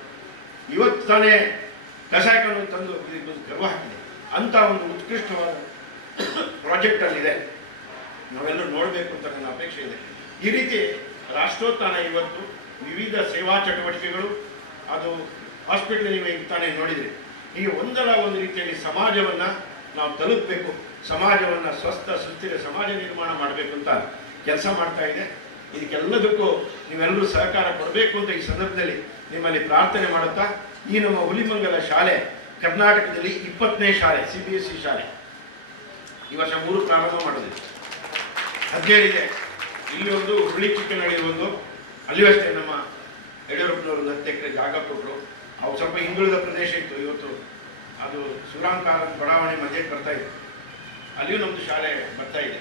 ಇವತ್ತು ತಾನೇ ಕಸಾಯಖಾನೆ ತಂದು ಗರ್ವ ಹಾಕಿದೆ. ಅಂಥ ಒಂದು ಉತ್ಕೃಷ್ಟವಾದ ಪ್ರಾಜೆಕ್ಟ್ ಅಲ್ಲಿದೆ. ನಾವೆಲ್ಲರೂ ನೋಡಬೇಕು ಅಂತ ನನ್ನ ಅಪೇಕ್ಷೆ ಇದೆ. ಈ ರೀತಿ ರಾಷ್ಟ್ರೋತ್ಥಾನ ಇವತ್ತು ವಿವಿಧ ಸೇವಾ ಚಟುವಟಿಕೆಗಳು, ಅದು ಹಾಸ್ಪಿಟಲ್ ನೀವು ಈಗ ತಾನೇ ನೋಡಿದ್ರಿ. ಹೀಗೆ ಒಂದಲ್ಲ ಒಂದು ರೀತಿಯಲ್ಲಿ ಸಮಾಜವನ್ನು ನಾವು ತಲುಪಬೇಕು, ಸಮಾಜವನ್ನು ಸ್ವಸ್ಥ ಸುಸ್ಥಿರ ಸಮಾಜ ನಿರ್ಮಾಣ ಮಾಡಬೇಕು ಅಂತ ಕೆಲಸ ಮಾಡ್ತಾ ಇದೆ. ಇದಕ್ಕೆಲ್ಲದಕ್ಕೂ ನೀವೆಲ್ಲರೂ ಸಹಕಾರ ಕೊಡಬೇಕು ಅಂತ ಈ ಸಂದರ್ಭದಲ್ಲಿ ನಿಮ್ಮಲ್ಲಿ ಪ್ರಾರ್ಥನೆ ಮಾಡುತ್ತಾ, ಈ ನಮ್ಮ ಹುಲಿಮಂಗಲ ಶಾಲೆ ಕರ್ನಾಟಕದಲ್ಲಿ 20ನೇ ಶಾಲೆ, CBSE ಶಾಲೆ. ಈ ವರ್ಷ 3 ಪ್ರಾರಂಭ ಮಾಡಿದೆ, 17 ಇದೆ. ಇಲ್ಲಿ ಒಂದು ಹುಳಿ ಚಿಕ್ಕನಹಳ್ಳಿ ಒಂದು, ಅಲ್ಲಿಯೂ ಅಷ್ಟೇ ನಮ್ಮ ಯಡಿಯೂರಪ್ಪನವರು 10 ಎಕರೆ ಜಾಗ ಕೊಟ್ಟರು. ಅವು ಸ್ವಲ್ಪ ಹಿಂದುಳಿದ ಪ್ರದೇಶ ಇತ್ತು. ಇವತ್ತು ಅದು ಸುರಾಂಕಾರ ಬಡಾವಣೆ ಮಧ್ಯಕ್ಕೆ ಬರ್ತಾ ಇದೆ. ಅಲ್ಲಿಯೂ ನಮ್ಮದು ಶಾಲೆ ಬರ್ತಾ ಇದೆ.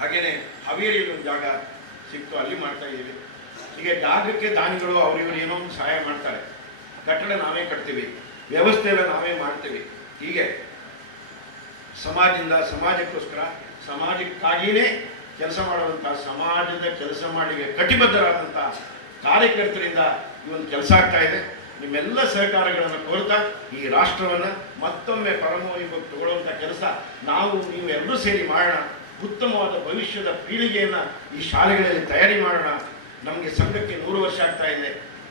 ಹಾಗೆಯೇ ಹಾವೇರಿಯಲ್ಲಿ ಒಂದು ಜಾಗ ಸಿಕ್ತು, ಅಲ್ಲಿ ಮಾಡ್ತಾ ಇದ್ದೀವಿ. ಹೀಗೆ ಜಾಗಕ್ಕೆ ದಾನಿಗಳು ಅವರಿವರು ಏನೋ ಒಂದು ಸಹಾಯ ಮಾಡ್ತಾರೆ. ಕಟ್ಟಡ ನಾವೇ ಕಟ್ತೀವಿ, ವ್ಯವಸ್ಥೆ ಎಲ್ಲ ನಾವೇ ಮಾಡ್ತೀವಿ. ಹೀಗೆ ಸಮಾಜದಿಂದ ಸಮಾಜಕ್ಕೋಸ್ಕರ, ಸಮಾಜಕ್ಕಾಗಿಯೇ ಕೆಲಸ ಮಾಡುವಂಥ, ಸಮಾಜದ ಕೆಲಸ ಮಾಡಲಿಕ್ಕೆ ಕಟಿಬದ್ಧರಾದಂಥ ಕಾರ್ಯಕರ್ತರಿಂದ ಈ ಒಂದು ಕೆಲಸ ಆಗ್ತಾ ಇದೆ. ನಿಮ್ಮೆಲ್ಲ ಸಹಕಾರಗಳನ್ನು ಕೋರ್ತಾ ಈ ರಾಷ್ಟ್ರವನ್ನು ಮತ್ತೊಮ್ಮೆ ಪರಮವೈಭವಕ್ಕೆ ತಗೊಳ್ಳುವಂಥ ಕೆಲಸ ನೀವು ಎಲ್ಲರೂ ಸೇರಿ ಮಾಡೋಣ. ಉತ್ತಮವಾದ ಭವಿಷ್ಯದ ಪೀಳಿಗೆಯನ್ನು ಈ ಶಾಲೆಗಳಲ್ಲಿ ತಯಾರಿ ಮಾಡೋಣ. ನಮಗೆ ಸಂಘಕ್ಕೆ 100 ವರ್ಷ ಆಗ್ತಾ ಇದೆ.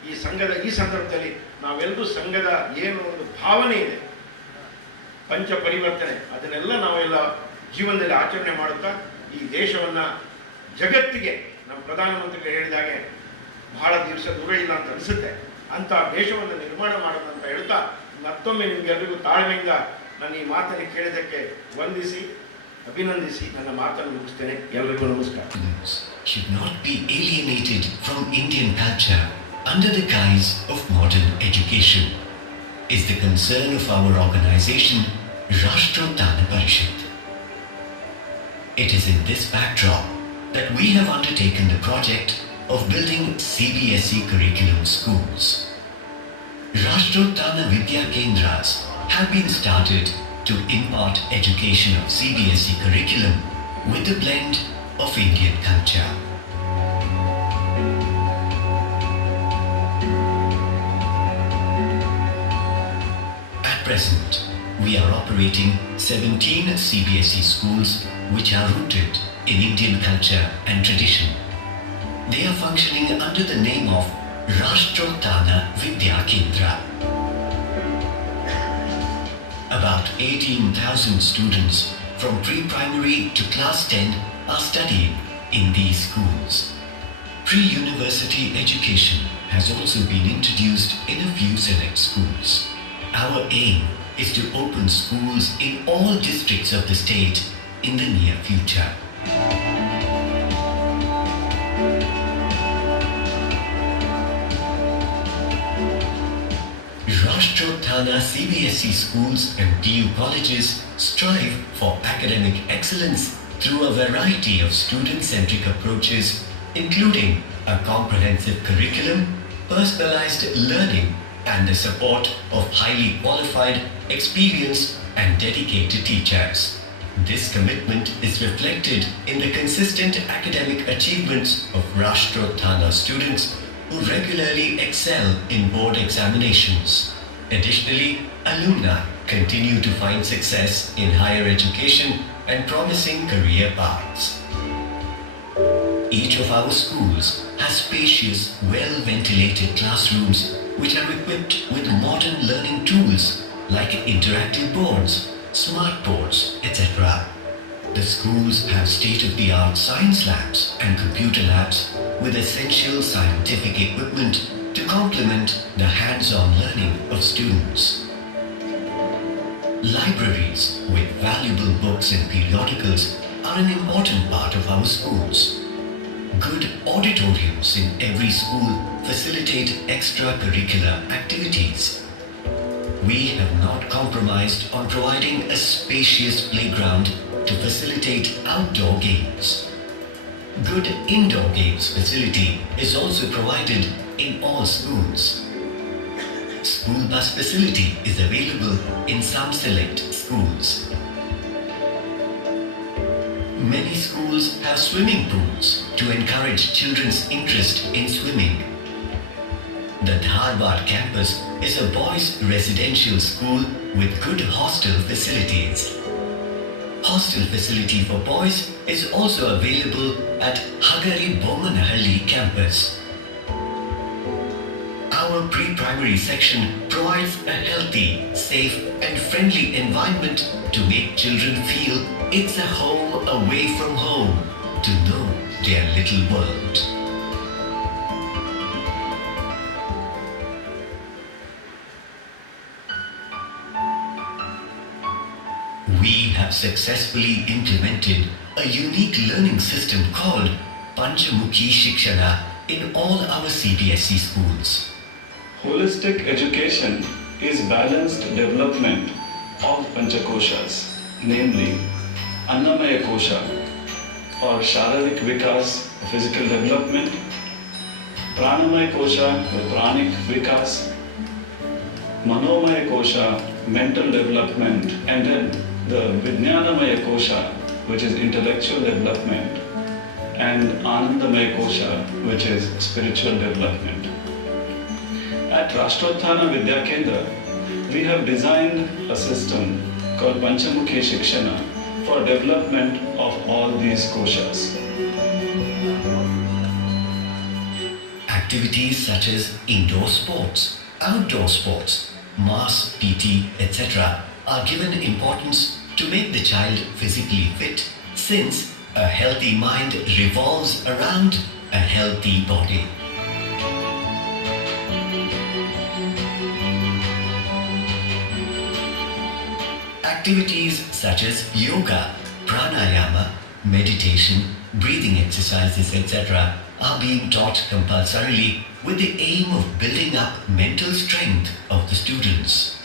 ಈ ಸಂದರ್ಭದಲ್ಲಿ ನಾವೆಲ್ಲರೂ ಸಂಘದ ಏನು ಒಂದು ಭಾವನೆ ಇದೆ, ಪಂಚ ಪರಿವರ್ತನೆ, ಅದನ್ನೆಲ್ಲ ನಾವೆಲ್ಲ ಜೀವನದಲ್ಲಿ ಆಚರಣೆ ಮಾಡುತ್ತಾ ಈ ದೇಶವನ್ನು ಜಗತ್ತಿಗೆ, ನಮ್ಮ ಪ್ರಧಾನಮಂತ್ರಿಗಳು ಹೇಳಿದಾಗೆ ಬಹಳ ದಿವಸ ದೂರ ಇಲ್ಲ ಅಂತ ಅನಿಸುತ್ತೆ, ಅಂಥ ದೇಶವನ್ನು ನಿರ್ಮಾಣ ಮಾಡೋಣ ಅಂತ ಹೇಳ್ತಾ ಮತ್ತೊಮ್ಮೆ ನಿಮಗೆಲ್ಲರಿಗೂ ತಾಳ್ಮೆಯಿಂದ ನಾನು ಈ ಮಾತನ್ನು ಕೇಳಿದ್ದಕ್ಕೆ ವಂದಿಸಿ ಅಭಿನಂದಿಸಿ ನನ್ನ ಮಾತನ್ನು ಮುಗಿಸ್ತೇನೆ. ಎಲ್ಲರಿಗೂ ನಮಸ್ಕಾರ. Should not be alienated from Indian culture under the guise of modern education is the concern of our organization Rashtrottana Parishad. It is in this backdrop that we have undertaken the project of building CBSE curriculum schools. Rashtrottana Vidya Kendras have been started to impart education of CBSE curriculum with a blend of Indian culture. At present, we are operating 17 CBSE schools which are rooted in Indian culture and tradition. They are functioning under the name of Rashtrottana Vidya Kendra. About 18,000 students from pre-primary to class 10 are studying in these schools. Pre-university education has also been introduced in a few select schools. Our aim is to open schools in all districts of the state in the near future. Rashtrottana CBSE schools and PU colleges strive for academic excellence through a variety of student-centric approaches, including a comprehensive curriculum, personalized learning, and the support of highly qualified, experienced, and dedicated teachers. This commitment is reflected in the consistent academic achievements of Rashtrottana students who regularly excel in board examinations. Additionally, alumni continue to find success in higher education and promising career paths. Each of our schools has spacious, well-ventilated classrooms which are equipped with modern learning tools like interactive boards, smart boards, etc. The schools have state-of-the-art science labs and computer labs with essential scientific equipment to complement the hands-on learning of students. Libraries with valuable books and periodicals are an important part of our schools. Good auditoriums in every school facilitate extracurricular activities. We have not compromised on providing a spacious playground to facilitate outdoor games. Good indoor games facility is also provided in all schools. School bus facility is available in some select schools. Many schools have swimming pools to encourage children's interest in swimming. The Dharwad campus is a boys' residential school with good hostel facilities. Hostel facility for boys is also available at Hagari Bomanahalli campus. Our pre-primary section provides a healthy, safe and friendly environment to make children feel it's a home away from home, to know their little world. We have successfully implemented a unique learning system called Panchamukhi Shikshana in all our CBSE schools. Holistic education is balanced development of Panchakoshas, namely Annamaya Kosha or Shararik Vikas, physical development, Pranamaya Kosha, the pranic vikas, Manomaya Kosha, mental development, and then the Vijnanamaya Kosha, which is intellectual development, and Anandamaya Kosha, which is spiritual development. At Rashtrottana Vidya Kendra, we have designed a system called Panchamukhi Shikshana for development of all these koshas. Activities such as indoor sports, outdoor sports, mass PT, etc. are given importance to make the child physically fit, since a healthy mind revolves around a healthy body. Activities such as yoga, pranayama, meditation, breathing exercises, etc. are being taught compulsorily with the aim of building up mental strength of the students.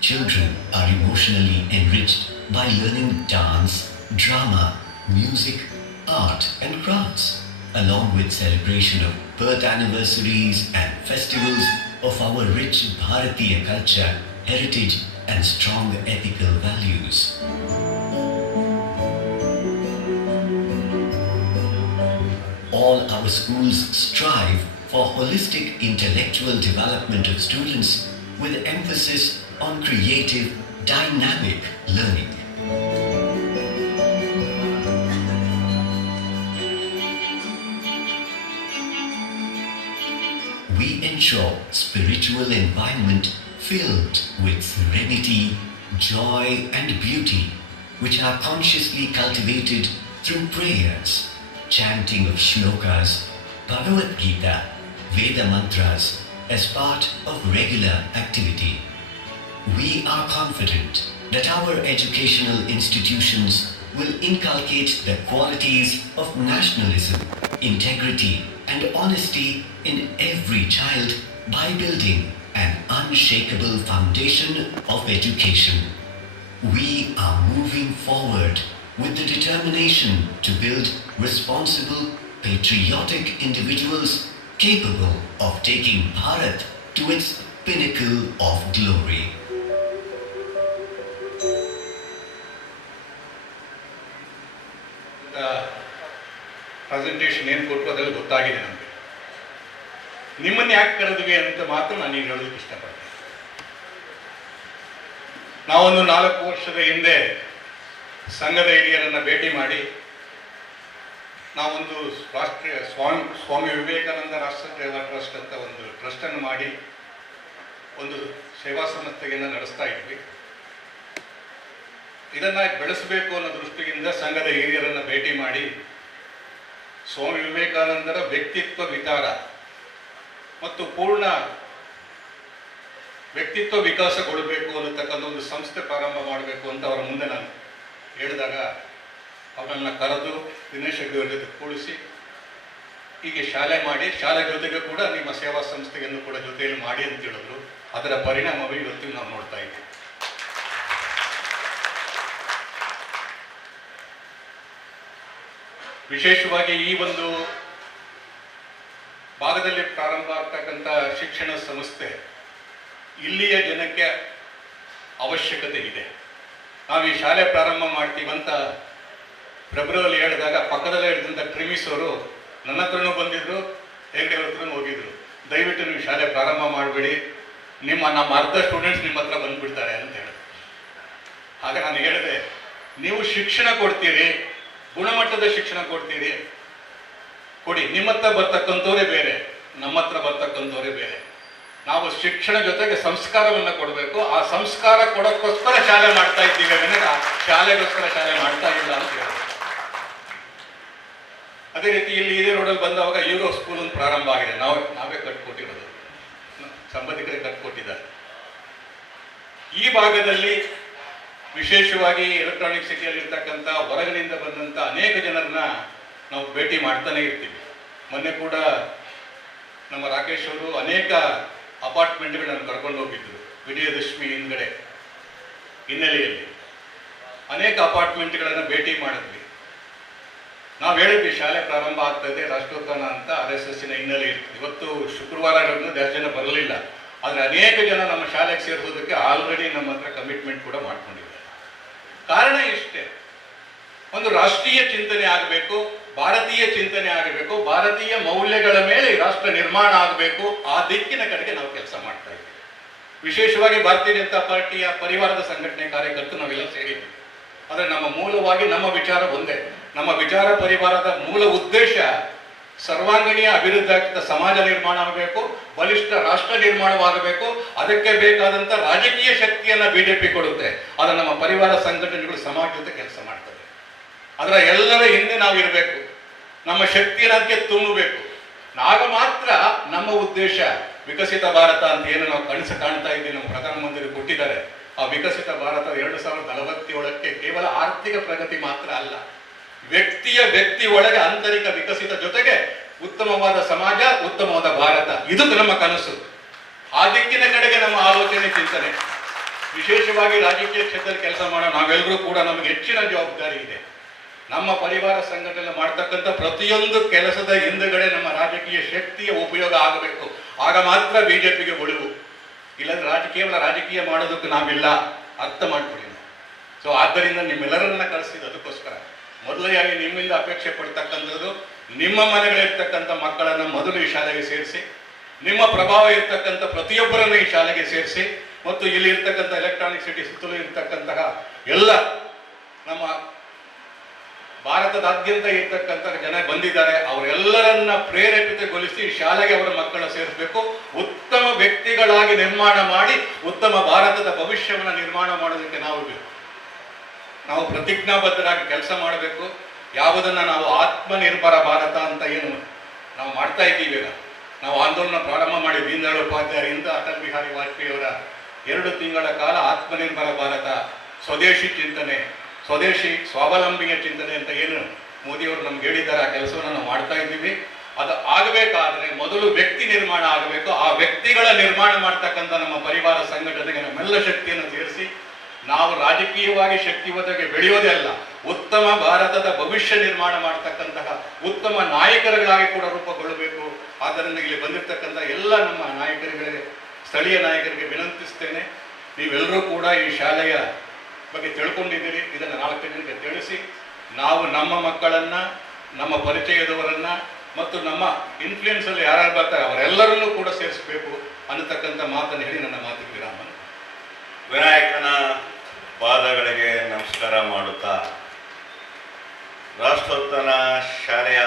Children are emotionally enriched by learning dance, drama, music, art and crafts, along with celebration of birth anniversaries and festivals of our rich Bharatiya culture, heritage and strong ethical values. All our schools strive for holistic intellectual development of students with emphasis on creative, dynamic learning. We ensure spiritual environment filled with serenity, joy and beauty, which are consciously cultivated through prayers, chanting of shlokas, Bhagavad Gita, Veda mantras as part of regular activity. We are confident that our educational institutions will inculcate the qualities of nationalism, integrity, and honesty in every child by building an unshakable foundation of education. We are moving forward with the determination to build responsible, patriotic individuals capable of taking Bharat to its pinnacle of glory. Presentation ಏನು ಕೊಟ್ಟರು ಅದೆಲ್ಲ ಗೊತ್ತಾಗಿದೆ ನಮಗೆ. ನಿಮ್ಮನ್ನು ಯಾಕೆ ಕರೆದ್ವಿ ಅಂತ ಮಾತ್ರ ನಾನು ಈಗ ಹೇಳೋದಕ್ಕೆ ಇಷ್ಟಪಡ್ತೀನಿ. ನಾವೊಂದು 4 ವರ್ಷದ ಹಿಂದೆ ಸಂಘದ ಹಿರಿಯರನ್ನು ಭೇಟಿ ಮಾಡಿ ನಾವೊಂದು ರಾಷ್ಟ್ರೀಯ ಸ್ವಾಮಿ ವಿವೇಕಾನಂದ ರಾಷ್ಟ್ರ ಸೇವಾ ಟ್ರಸ್ಟ್ ಅಂತ ಒಂದು ಟ್ರಸ್ಟನ್ನು ಮಾಡಿ ಒಂದು ಸೇವಾ ಸಂಸ್ಥೆಯನ್ನು ನಡೆಸ್ತಾ ಇದ್ವಿ. ಇದನ್ನು ಬೆಳೆಸಬೇಕು ಅನ್ನೋ ದೃಷ್ಟಿಯಿಂದ ಸಂಘದ ಹಿರಿಯರನ್ನು ಭೇಟಿ ಮಾಡಿ ಸ್ವಾಮಿ ವಿವೇಕಾನಂದರ ವ್ಯಕ್ತಿತ್ವ ವಿಕಾರ ಮತ್ತು ಪೂರ್ಣ ವ್ಯಕ್ತಿತ್ವ ವಿಕಾಸಗೊಳ್ಳಬೇಕು ಅನ್ನತಕ್ಕಂಥ ಒಂದು ಸಂಸ್ಥೆ ಪ್ರಾರಂಭ ಮಾಡಬೇಕು ಅಂತ ಅವರ ಮುಂದೆ ನಾನು ಹೇಳಿದಾಗ ಅವರನ್ನು ಕರೆದು ದಿನೇಶ್ ಹೆಗ್ಡೆ ಅವರ ಜೊತೆ ಕೂಡಿಸಿ ಹೀಗೆ ಶಾಲೆ ಮಾಡಿ, ಶಾಲೆ ಜೊತೆಗೆ ಕೂಡ ನಿಮ್ಮ ಸೇವಾ ಸಂಸ್ಥೆಯನ್ನು ಕೂಡ ಜೊತೆಯಲ್ಲಿ ಮಾಡಿ ಅಂತ ಹೇಳಿದ್ರು. ಅದರ ಪರಿಣಾಮವೇ ಇವತ್ತು ನಾವು ನೋಡ್ತಾ ಇದ್ದೀವಿ. ವಿಶೇಷವಾಗಿ ಈ ಒಂದು ಭಾಗದಲ್ಲಿ ಪ್ರಾರಂಭ ಆಗ್ತಕ್ಕಂಥ ಶಿಕ್ಷಣ ಸಂಸ್ಥೆ ಇಲ್ಲಿಯ ಜನಕ್ಕೆ ಅವಶ್ಯಕತೆ ಇದೆ. ನಾವು ಈ ಶಾಲೆ ಪ್ರಾರಂಭ ಮಾಡ್ತೀವಂತ ಫೆಬ್ರವರಿ ಹೇಳಿದಾಗ ಪಕ್ಕದಲ್ಲೇ ಇದ್ದಂಥ ಟ್ರಿಮಿಸ್ ಅವರು ನನ್ನ ಹತ್ರನೂ ಬಂದಿದ್ರು, ಹೆಗ್ಡೆ ಹತ್ರನೂ ಹೋಗಿದ್ರು. ದಯವಿಟ್ಟು ನೀವು ಶಾಲೆ ಪ್ರಾರಂಭ ಮಾಡಬೇಡಿ, ನಮ್ಮ ಅರ್ಧ ಸ್ಟೂಡೆಂಟ್ಸ್ ನಿಮ್ಮ ಹತ್ರ ಬಂದುಬಿಡ್ತಾರೆ ಅಂತ ಹೇಳಿದ್ರು. ಆಗ ನಾನು ಹೇಳಿದೆ, ನೀವು ಶಿಕ್ಷಣ ಕೊಡ್ತೀರಿ, ಗುಣಮಟ್ಟದ ಶಿಕ್ಷಣ ಕೊಡ್ತೀರಿ, ಕೊಡಿ. ನಿಮ್ಮ ಹತ್ರ ಬರ್ತಕ್ಕಂಥವರೇ ಬೇರೆ, ನಮ್ಮ ಹತ್ರ ಬರ್ತಕ್ಕಂಥವರೇ ಬೇರೆ. ನಾವು ಶಿಕ್ಷಣ ಜೊತೆಗೆ ಸಂಸ್ಕಾರವನ್ನು ಕೊಡಬೇಕು. ಆ ಸಂಸ್ಕಾರ ಕೊಡೋಕ್ಕೋಸ್ಕರ ಶಾಲೆ ಮಾಡ್ತಾ ಇದ್ದೀವಿ ವಿನಃ ಶಾಲೆಗೋಸ್ಕರ ಶಾಲೆ ಮಾಡ್ತಾ ಇಲ್ಲ ಅಂತ ಹೇಳಿದ್ರು. ಅದೇ ರೀತಿ ಇಲ್ಲಿ ಇದೇ ರೋಡಲ್ಲಿ ಬಂದವಾಗ ಯೂರೋ ಸ್ಕೂಲ್ ಒಂದು ಪ್ರಾರಂಭ ಆಗಿದೆ. ನಾವೇ ಕಟ್ಕೊಟ್ಟಿರೋದು, ಸಂಬಂಧಿಕರೇ ಕಟ್ಕೊಟ್ಟಿದ್ದಾರೆ. ಈ ಭಾಗದಲ್ಲಿ ವಿಶೇಷವಾಗಿ ಎಲೆಕ್ಟ್ರಾನಿಕ್ ಸಿಟಿಯಲ್ಲಿ ಇರ್ತಕ್ಕಂಥ ಹೊರಗಿನಿಂದ ಬಂದಂಥ ಅನೇಕ ಜನರನ್ನ ನಾವು ಭೇಟಿ ಮಾಡ್ತಾನೆ ಇರ್ತೀವಿ. ಮೊನ್ನೆ ಕೂಡ ನಮ್ಮ ರಾಕೇಶ್ ಅವರು ಅನೇಕ ಅಪಾರ್ಟ್ಮೆಂಟ್ಗಳನ್ನು ಕರ್ಕೊಂಡು ಹೋಗಿದ್ರು. ವಿಜಯದಶಮಿ ಹಿನ್ನೆಲೆಯಲ್ಲಿ ಅನೇಕ ಅಪಾರ್ಟ್ಮೆಂಟ್ಗಳನ್ನು ಭೇಟಿ ಮಾಡಿದ್ವಿ. ನಾವು ಹೇಳಿದ್ವಿ ಶಾಲೆ ಪ್ರಾರಂಭ ಆಗ್ತದೆ ರಾಷ್ಟ್ರೋತ್ಥಾನ ಅಂತ RSSನ ಹಿನ್ನೆಲೆ ಇರ್ತದೆ. ಇವತ್ತು ಶುಕ್ರವಾರ ಜಾಸ್ತಿ ಜನ ಬರಲಿಲ್ಲ, ಆದರೆ ಅನೇಕ ಜನ ನಮ್ಮ ಶಾಲೆಗೆ ಸೇರಿಸೋದಕ್ಕೆ ಆಲ್ರೆಡಿ ನಮ್ಮ ಹತ್ರ ಕಮಿಟ್ಮೆಂಟ್ ಕೂಡ ಮಾಡ್ಕೊಂಡಿದ್ದಾರೆ. ಕಾರಣ ಇಷ್ಟೇ, ಒಂದು ರಾಷ್ಟ್ರೀಯ ಚಿಂತನೆ ಆಗಬೇಕು, ಭಾರತೀಯ ಚಿಂತನೆ ಆಗಬೇಕು, ಭಾರತೀಯ ಮೌಲ್ಯಗಳ ಮೇಲೆ ರಾಷ್ಟ್ರ ನಿರ್ಮಾಣ ಆಗಬೇಕು. ಆ ದಿಕ್ಕಿನ ಕಡೆಗೆ ನಾವು ಕೆಲಸ ಮಾಡ್ತಾ ಇದ್ದೀವಿ. ವಿಶೇಷವಾಗಿ ಭಾರತೀಯ ಜನತಾ ಪಾರ್ಟಿಯ ಪರಿವಾರದ ಸಂಘಟನೆ ಕಾರ್ಯಕರ್ತರು ನಾವೆಲ್ಲ ಸೇರಿದ್ವಿ. ಆದರೆ ನಮ್ಮ ಮೂಲವಾಗಿ ನಮ್ಮ ವಿಚಾರ ಒಂದೇ. ನಮ್ಮ ವಿಚಾರ ಪರಿವಾರದ ಮೂಲ ಉದ್ದೇಶ ಸರ್ವಾಂಗೀಣ ಅಭಿವೃದ್ಧಿ ಸಮಾಜ ನಿರ್ಮಾಣ ಆಗಬೇಕು, ಬಲಿಷ್ಠ ರಾಷ್ಟ್ರ ನಿರ್ಮಾಣವಾಗಬೇಕು. ಅದಕ್ಕೆ ಬೇಕಾದಂಥ ರಾಜಕೀಯ ಶಕ್ತಿಯನ್ನು BJP ಕೊಡುತ್ತೆ. ಅದು ನಮ್ಮ ಪರಿವಾರ ಸಂಘಟನೆಗಳು ಸಮಾಜ ಜೊತೆ ಕೆಲಸ ಮಾಡ್ತವೆ. ಅದರ ಎಲ್ಲರ ಹಿಂದೆ ನಾವು ಇರಬೇಕು, ನಮ್ಮ ಶಕ್ತಿಯನ್ನು ಅದಕ್ಕೆ ತುಂಬಬೇಕು. ಆಗ ಮಾತ್ರ ನಮ್ಮ ಉದ್ದೇಶ ವಿಕಸಿತ ಭಾರತ ಅಂತ ಏನು ನಾವು ಕಾಣ್ತಾ ಇದ್ದೀವಿ, ನಮ್ಮ ಪ್ರಧಾನಮಂತ್ರಿ ಕೊಟ್ಟಿದ್ದಾರೆ. ಆ ವಿಕಸಿತ ಭಾರತ 2047ಕ್ಕೆ ಕೇವಲ ಆರ್ಥಿಕ ಪ್ರಗತಿ ಮಾತ್ರ ಅಲ್ಲ, ವ್ಯಕ್ತಿ ಒಳಗೆ ಆಂತರಿಕ ವಿಕಸಿತ ಜೊತೆಗೆ ಉತ್ತಮವಾದ ಸಮಾಜ, ಉತ್ತಮವಾದ ಭಾರತ, ಇದು ನಮ್ಮ ಕನಸು. ಆ ದಿಕ್ಕಿನ ಕಡೆಗೆ ನಮ್ಮ ಆಲೋಚನೆ, ಚಿಂತನೆ. ವಿಶೇಷವಾಗಿ ರಾಜಕೀಯ ಕ್ಷೇತ್ರದಲ್ಲಿ ಕೆಲಸ ಮಾಡೋ ನಾವೆಲ್ಲರೂ ಕೂಡ ನಮಗೆ ಹೆಚ್ಚಿನ ಜವಾಬ್ದಾರಿ ಇದೆ. ನಮ್ಮ ಪರಿವಾರ ಸಂಘಟನೆ ಮಾಡ್ತಕ್ಕಂಥ ಪ್ರತಿಯೊಂದು ಕೆಲಸದ ಹಿಂದುಗಡೆ ನಮ್ಮ ರಾಜಕೀಯ ಶಕ್ತಿಯ ಉಪಯೋಗ ಆಗಬೇಕು. ಆಗ ಮಾತ್ರ BJPಗೆ ಉಳಿವು. ಇಲ್ಲಾಂದ್ರೆ ಕೇವಲ ರಾಜಕೀಯ ಮಾಡೋದಕ್ಕೆ ನಾವಿಲ್ಲ, ಅರ್ಥ ಮಾಡ್ಕೊಳ್ಳಿ ನಾವು. ಸೊ ಆದ್ದರಿಂದ ನಿಮ್ಮೆಲ್ಲರನ್ನ ಕಳಿಸಿದ್ದು ಅದಕ್ಕೋಸ್ಕರ. ಮೊದಲಾಗಿ ನಿಮ್ಮಿಂದ ಅಪೇಕ್ಷೆ ಪಡ್ತಕ್ಕಂಥದ್ದು, ನಿಮ್ಮ ಮನೆಗಳಿರ್ತಕ್ಕಂಥ ಮಕ್ಕಳನ್ನು ಮೊದಲು ಈ ಶಾಲೆಗೆ ಸೇರಿಸಿ, ನಿಮ್ಮ ಪ್ರಭಾವ ಇರ್ತಕ್ಕಂಥ ಪ್ರತಿಯೊಬ್ಬರನ್ನು ಈ ಶಾಲೆಗೆ ಸೇರಿಸಿ, ಮತ್ತು ಇಲ್ಲಿ ಇರ್ತಕ್ಕಂಥ ಎಲೆಕ್ಟ್ರಾನಿಕ್ ಸಿಟಿ ಸುತ್ತಲೂ ಇರ್ತಕ್ಕಂತಹ ಎಲ್ಲ ನಮ್ಮ ಭಾರತದಾದ್ಯಂತ ಇರ್ತಕ್ಕಂಥ ಜನ ಬಂದಿದ್ದಾರೆ, ಅವರೆಲ್ಲರನ್ನ ಪ್ರೇರೇಪಿತಗೊಳಿಸಿ ಶಾಲೆಗೆ ಅವರ ಮಕ್ಕಳನ್ನ ಸೇರಿಸಬೇಕು. ಉತ್ತಮ ವ್ಯಕ್ತಿಗಳಾಗಿ ನಿರ್ಮಾಣ ಮಾಡಿ ಉತ್ತಮ ಭಾರತದ ಭವಿಷ್ಯವನ್ನು ನಿರ್ಮಾಣ ಮಾಡೋದಕ್ಕೆ ನಾವು ನಾವು ಪ್ರತಿಜ್ಞಾಬದ್ಧರಾಗಿ ಕೆಲಸ ಮಾಡಬೇಕು. ಯಾವುದನ್ನು ನಾವು ಆತ್ಮನಿರ್ಭರ ಭಾರತ ಅಂತ ಏನು ನಾವು ಮಾಡ್ತಾ ಇದ್ದೀವಿ, ಈಗ ನಾವು ಆಂದೋಲನ ಪ್ರಾರಂಭ ಮಾಡಿ ದೀನ್ ದಯಾಳ್ ಉಪಾಧ್ಯಾಯರಿಂದ ಅಟಲ್ ಬಿಹಾರಿ ವಾಜಪೇಯಿ ಅವರ 2 ತಿಂಗಳ ಕಾಲ ಆತ್ಮನಿರ್ಭರ ಭಾರತ, ಸ್ವದೇಶಿ ಚಿಂತನೆ, ಸ್ವದೇಶಿ ಸ್ವಾವಲಂಬಿಯ ಚಿಂತನೆ ಅಂತ ಏನು ಮೋದಿಯವರು ನಮ್ಗೆ ಹೇಳಿದ್ದಾರೆ, ಆ ಕೆಲಸವನ್ನು ನಾವು ಮಾಡ್ತಾ ಇದ್ದೀವಿ. ಅದು ಆಗಬೇಕಾದ್ರೆ ಮೊದಲು ವ್ಯಕ್ತಿ ನಿರ್ಮಾಣ ಆಗಬೇಕು. ಆ ವ್ಯಕ್ತಿಗಳ ನಿರ್ಮಾಣ ಮಾಡ್ತಕ್ಕಂಥ ನಮ್ಮ ಪರಿವಾರ ಸಂಘಟನೆಗೆ ನಮ್ಮೆಲ್ಲ ಶಕ್ತಿಯನ್ನು ಸೇರಿಸಿ ನಾವು ರಾಜಕೀಯವಾಗಿ ಶಕ್ತಿಯುತವಾಗಿ ಬೆಳೆಯೋದೇ ಅಲ್ಲ, ಉತ್ತಮ ಭಾರತದ ಭವಿಷ್ಯ ನಿರ್ಮಾಣ ಮಾಡ್ತಕ್ಕಂತಹ ಉತ್ತಮ ನಾಯಕರುಗಳಾಗಿ ಕೂಡ ರೂಪುಗೊಳ್ಳಬೇಕು. ಆದ್ದರಿಂದ ಇಲ್ಲಿ ಬಂದಿರತಕ್ಕಂಥ ಎಲ್ಲ ನಮ್ಮ ನಾಯಕರುಗಳಿಗೆ, ಸ್ಥಳೀಯ ನಾಯಕರಿಗೆ ವಿನಂತಿಸ್ತೇನೆ, ನೀವೆಲ್ಲರೂ ಕೂಡ ಈ ಶಾಲೆಯ ಬಗ್ಗೆ ತಿಳ್ಕೊಂಡಿದ್ದೀರಿ. ಇದನ್ನು 4 ಜನರಿಗೆ ತಿಳಿಸಿ ನಾವು ನಮ್ಮ ಮಕ್ಕಳನ್ನು, ನಮ್ಮ ಪರಿಚಯದವರನ್ನು ಮತ್ತು ನಮ್ಮ ಇನ್ಫ್ಲೂಯೆನ್ಸಲ್ಲಿ ಯಾರು ಬರ್ತಾರೆ ಅವರೆಲ್ಲರನ್ನೂ ಕೂಡ ಸೇರಿಸಬೇಕು ಅನ್ನತಕ್ಕಂಥ ಮಾತನ್ನು ಹೇಳಿ ನನ್ನ ಮಾತಿಗೆ ವಿರಾಮ. ವಿನಾಯಕನ ಪಾದಗಳಿಗೆ ನಮಸ್ಕಾರ ಮಾಡುತ್ತಾ, ರಾಷ್ಟ್ರೋತ್ಥಾನ ಶಾಲೆಯ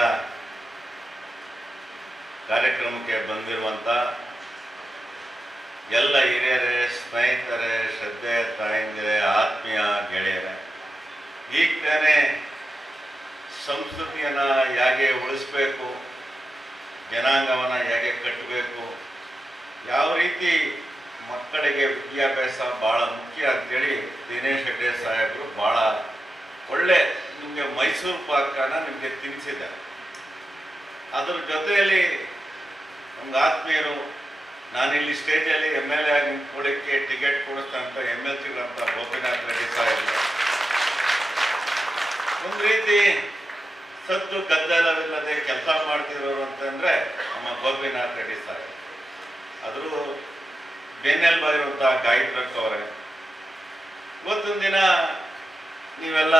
ಕಾರ್ಯಕ್ರಮಕ್ಕೆ ಬಂದಿರುವಂಥ ಎಲ್ಲ ಹಿರಿಯರೇ, ಸ್ನೇಹಿತರೇ, ಶ್ರದ್ಧೆಯ ತಾಯಂದಿರೇ, ಆತ್ಮೀಯ ಗೆಳೆಯರೇ, ಈಗ ತಾನೇ ಸಂಸ್ಕೃತಿಯನ್ನು ಹೇಗೆ ಉಳಿಸ್ಬೇಕು, ಜನಾಂಗವನ್ನು ಹೇಗೆ ಕಟ್ಟಬೇಕು, ಯಾವ ರೀತಿ ಮಕ್ಕಳಿಗೆ ವಿದ್ಯಾಭ್ಯಾಸ ಭಾಳ ಮುಖ್ಯ ಅಂತೇಳಿ ದಿನೇಶ್ ಹೆಗ್ಡೆ ಸಾಹೇಬರು ಭಾಳ ಒಳ್ಳೆ ನಿಮಗೆ ಮೈಸೂರು ಪಾಕನ ನಿಮಗೆ ತಿನ್ನಿಸಿದ್ದಾರೆ. ಅದ್ರ ಜೊತೆಯಲ್ಲಿ ನಮ್ಗೆ ಆತ್ಮೀಯರು, ನಾನಿಲ್ಲಿ ಸ್ಟೇಜಲ್ಲಿ MLA ಆಗಿ ನಿಂತ್ಕೊಳ್ಳಿಕ್ಕೆ ಟಿಕೆಟ್ ಕೊಡಿಸ್ತಂಥ MLCಗಳಂತ ಗೋಪಿನಾಥ್ ರೆಡ್ಡಿ ಸಾಹೇಬರು, ಒಂದು ರೀತಿ ಸತ್ತು ಗದ್ದಲವಿಲ್ಲದೆ ಕೆಲಸ ಮಾಡ್ತಿರೋರು ಅಂತಂದರೆ ನಮ್ಮ ಗೋಪಿನಾಥ್ ರೆಡ್ಡಿ ಸಾಹೇಬ್. ಆದರೂ ಬೆನ್ನೆಲುಬಾಗಿರುವಂಥ ಗಾಯತ್ರಕ್ ಅವರೇ, ಇವತ್ತಿನ ದಿನ ನೀವೆಲ್ಲ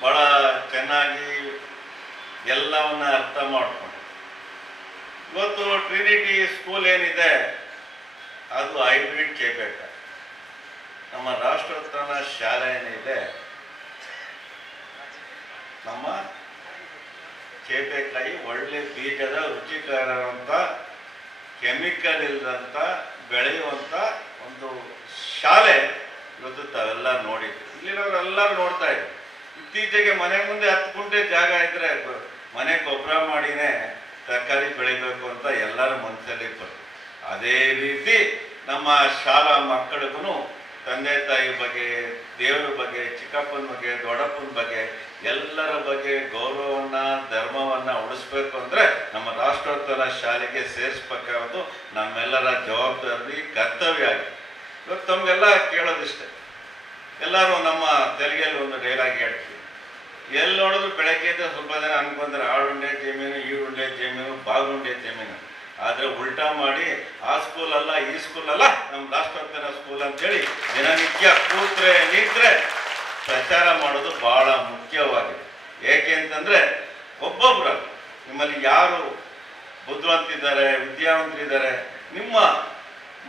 ಭಾಳ ಚೆನ್ನಾಗಿ ಎಲ್ಲವನ್ನ ಅರ್ಥ ಮಾಡ್ಕೊಂಡು, ಇವತ್ತು ಟ್ರಿನಿಟಿ ಸ್ಕೂಲ್ ಏನಿದೆ ಅದು ಹೈಬ್ರಿಡ್ ಕೇಬೇಕ, ನಮ್ಮ ರಾಷ್ಟ್ರೋತ್ಥಾನ ಶಾಲೆ ಏನಿದೆ ನಮ್ಮ ಚೇಪೆಕಾಯಿ ಒಳ್ಳೆ ಬೀಜದ ರುಚಿಕರವಂಥ ಕೆಮಿಕಲ್ ಇಲ್ಲದಂಥ ಬೆಳೆಯುವಂಥ ಒಂದು ಶಾಲೆ ಇವತ್ತು ತಾವೆಲ್ಲ ನೋಡಿದ್ವಿ. ಇಲ್ಲಿರೋರೆಲ್ಲರೂ ನೋಡ್ತಾ ಇದ್ವಿ. ಇತ್ತೀಚೆಗೆ ಮನೆ ಮುಂದೆ 10 ಗುಂಟೆ ಜಾಗ ಇದ್ದರೆ ಮನೆ ಗೊಬ್ಬರ ಮಾಡಿನೇ ತರಕಾರಿ ಬೆಳಿಬೇಕು ಅಂತ ಎಲ್ಲರ ಮನಸ್ಸಲ್ಲಿ ಬರ್ತದೆ. ಅದೇ ರೀತಿ ನಮ್ಮ ಶಾಲಾ ಮಕ್ಕಳಿಗೂ ತಂದೆ ತಾಯಿ ಬಗ್ಗೆ, ದೇವರ ಬಗ್ಗೆ, ಚಿಕ್ಕಪ್ಪನ ಬಗ್ಗೆ, ದೊಡ್ಡಪ್ಪನ ಬಗ್ಗೆ, ಎಲ್ಲರ ಬಗ್ಗೆ ಗೌರವವನ್ನು, ಧರ್ಮವನ್ನು ಉಳಿಸ್ಬೇಕು ಅಂದರೆ ನಮ್ಮ ರಾಷ್ಟ್ರೋತ್ಥಾನ ಶಾಲೆಗೆ ಸೇರಿಸ್ಬೇಕಾಗೋದು ನಮ್ಮೆಲ್ಲರ ಜವಾಬ್ದಾರಿ, ಕರ್ತವ್ಯ ಆಗಿದೆ. ಇವತ್ತು ತಮಗೆಲ್ಲ ಕೇಳೋದಿಷ್ಟೆ, ಎಲ್ಲರೂ ನಮ್ಮ ತೆಲುಗಲ್ಲಿ ಒಂದು ಡೈಲಾಗ್ ಹೇಳ್ತೀವಿ, ಎಲ್ಲಿ ನೋಡಿದ್ರು ಬೆಳಗ್ಗೆ ಸ್ವಲ್ಪ ಜನ ಅನ್ಕೊಂತಾರೆ ಆಳುಂಡೆ ಜಮೀನು, ಈಳುಂಡೆ ಜಮೀನು, ಬಾಗುಂಡೆ ಜಮೀನು. ಆದರೆ ಉಲ್ಟಾ ಮಾಡಿ ಆ ಸ್ಕೂಲ್ ಅಲ್ಲ, ಈ ಸ್ಕೂಲ್ ಅಲ್ಲ, ನಮ್ಮ ರಾಷ್ಟ್ರೋತ್ಥಾನ ಸ್ಕೂಲ್ ಅಂತೇಳಿ ದಿನನಿತ್ಯ ಕೂತ್ರೆ ನಿಂತರೆ ಪ್ರಚಾರ ಮಾಡೋದು ಬಹಳ ಮುಖ್ಯವಾಗಿದೆ. ಏಕೆ ಅಂತಂದರೆ ಒಬ್ಬೊಬ್ಬರು ನಿಮ್ಮಲ್ಲಿ ಯಾರು ಬುದ್ಧಿವಂತಿದ್ದಾರೆ, ವಿದ್ಯಾವಂತರಿದ್ದಾರೆ, ನಿಮ್ಮ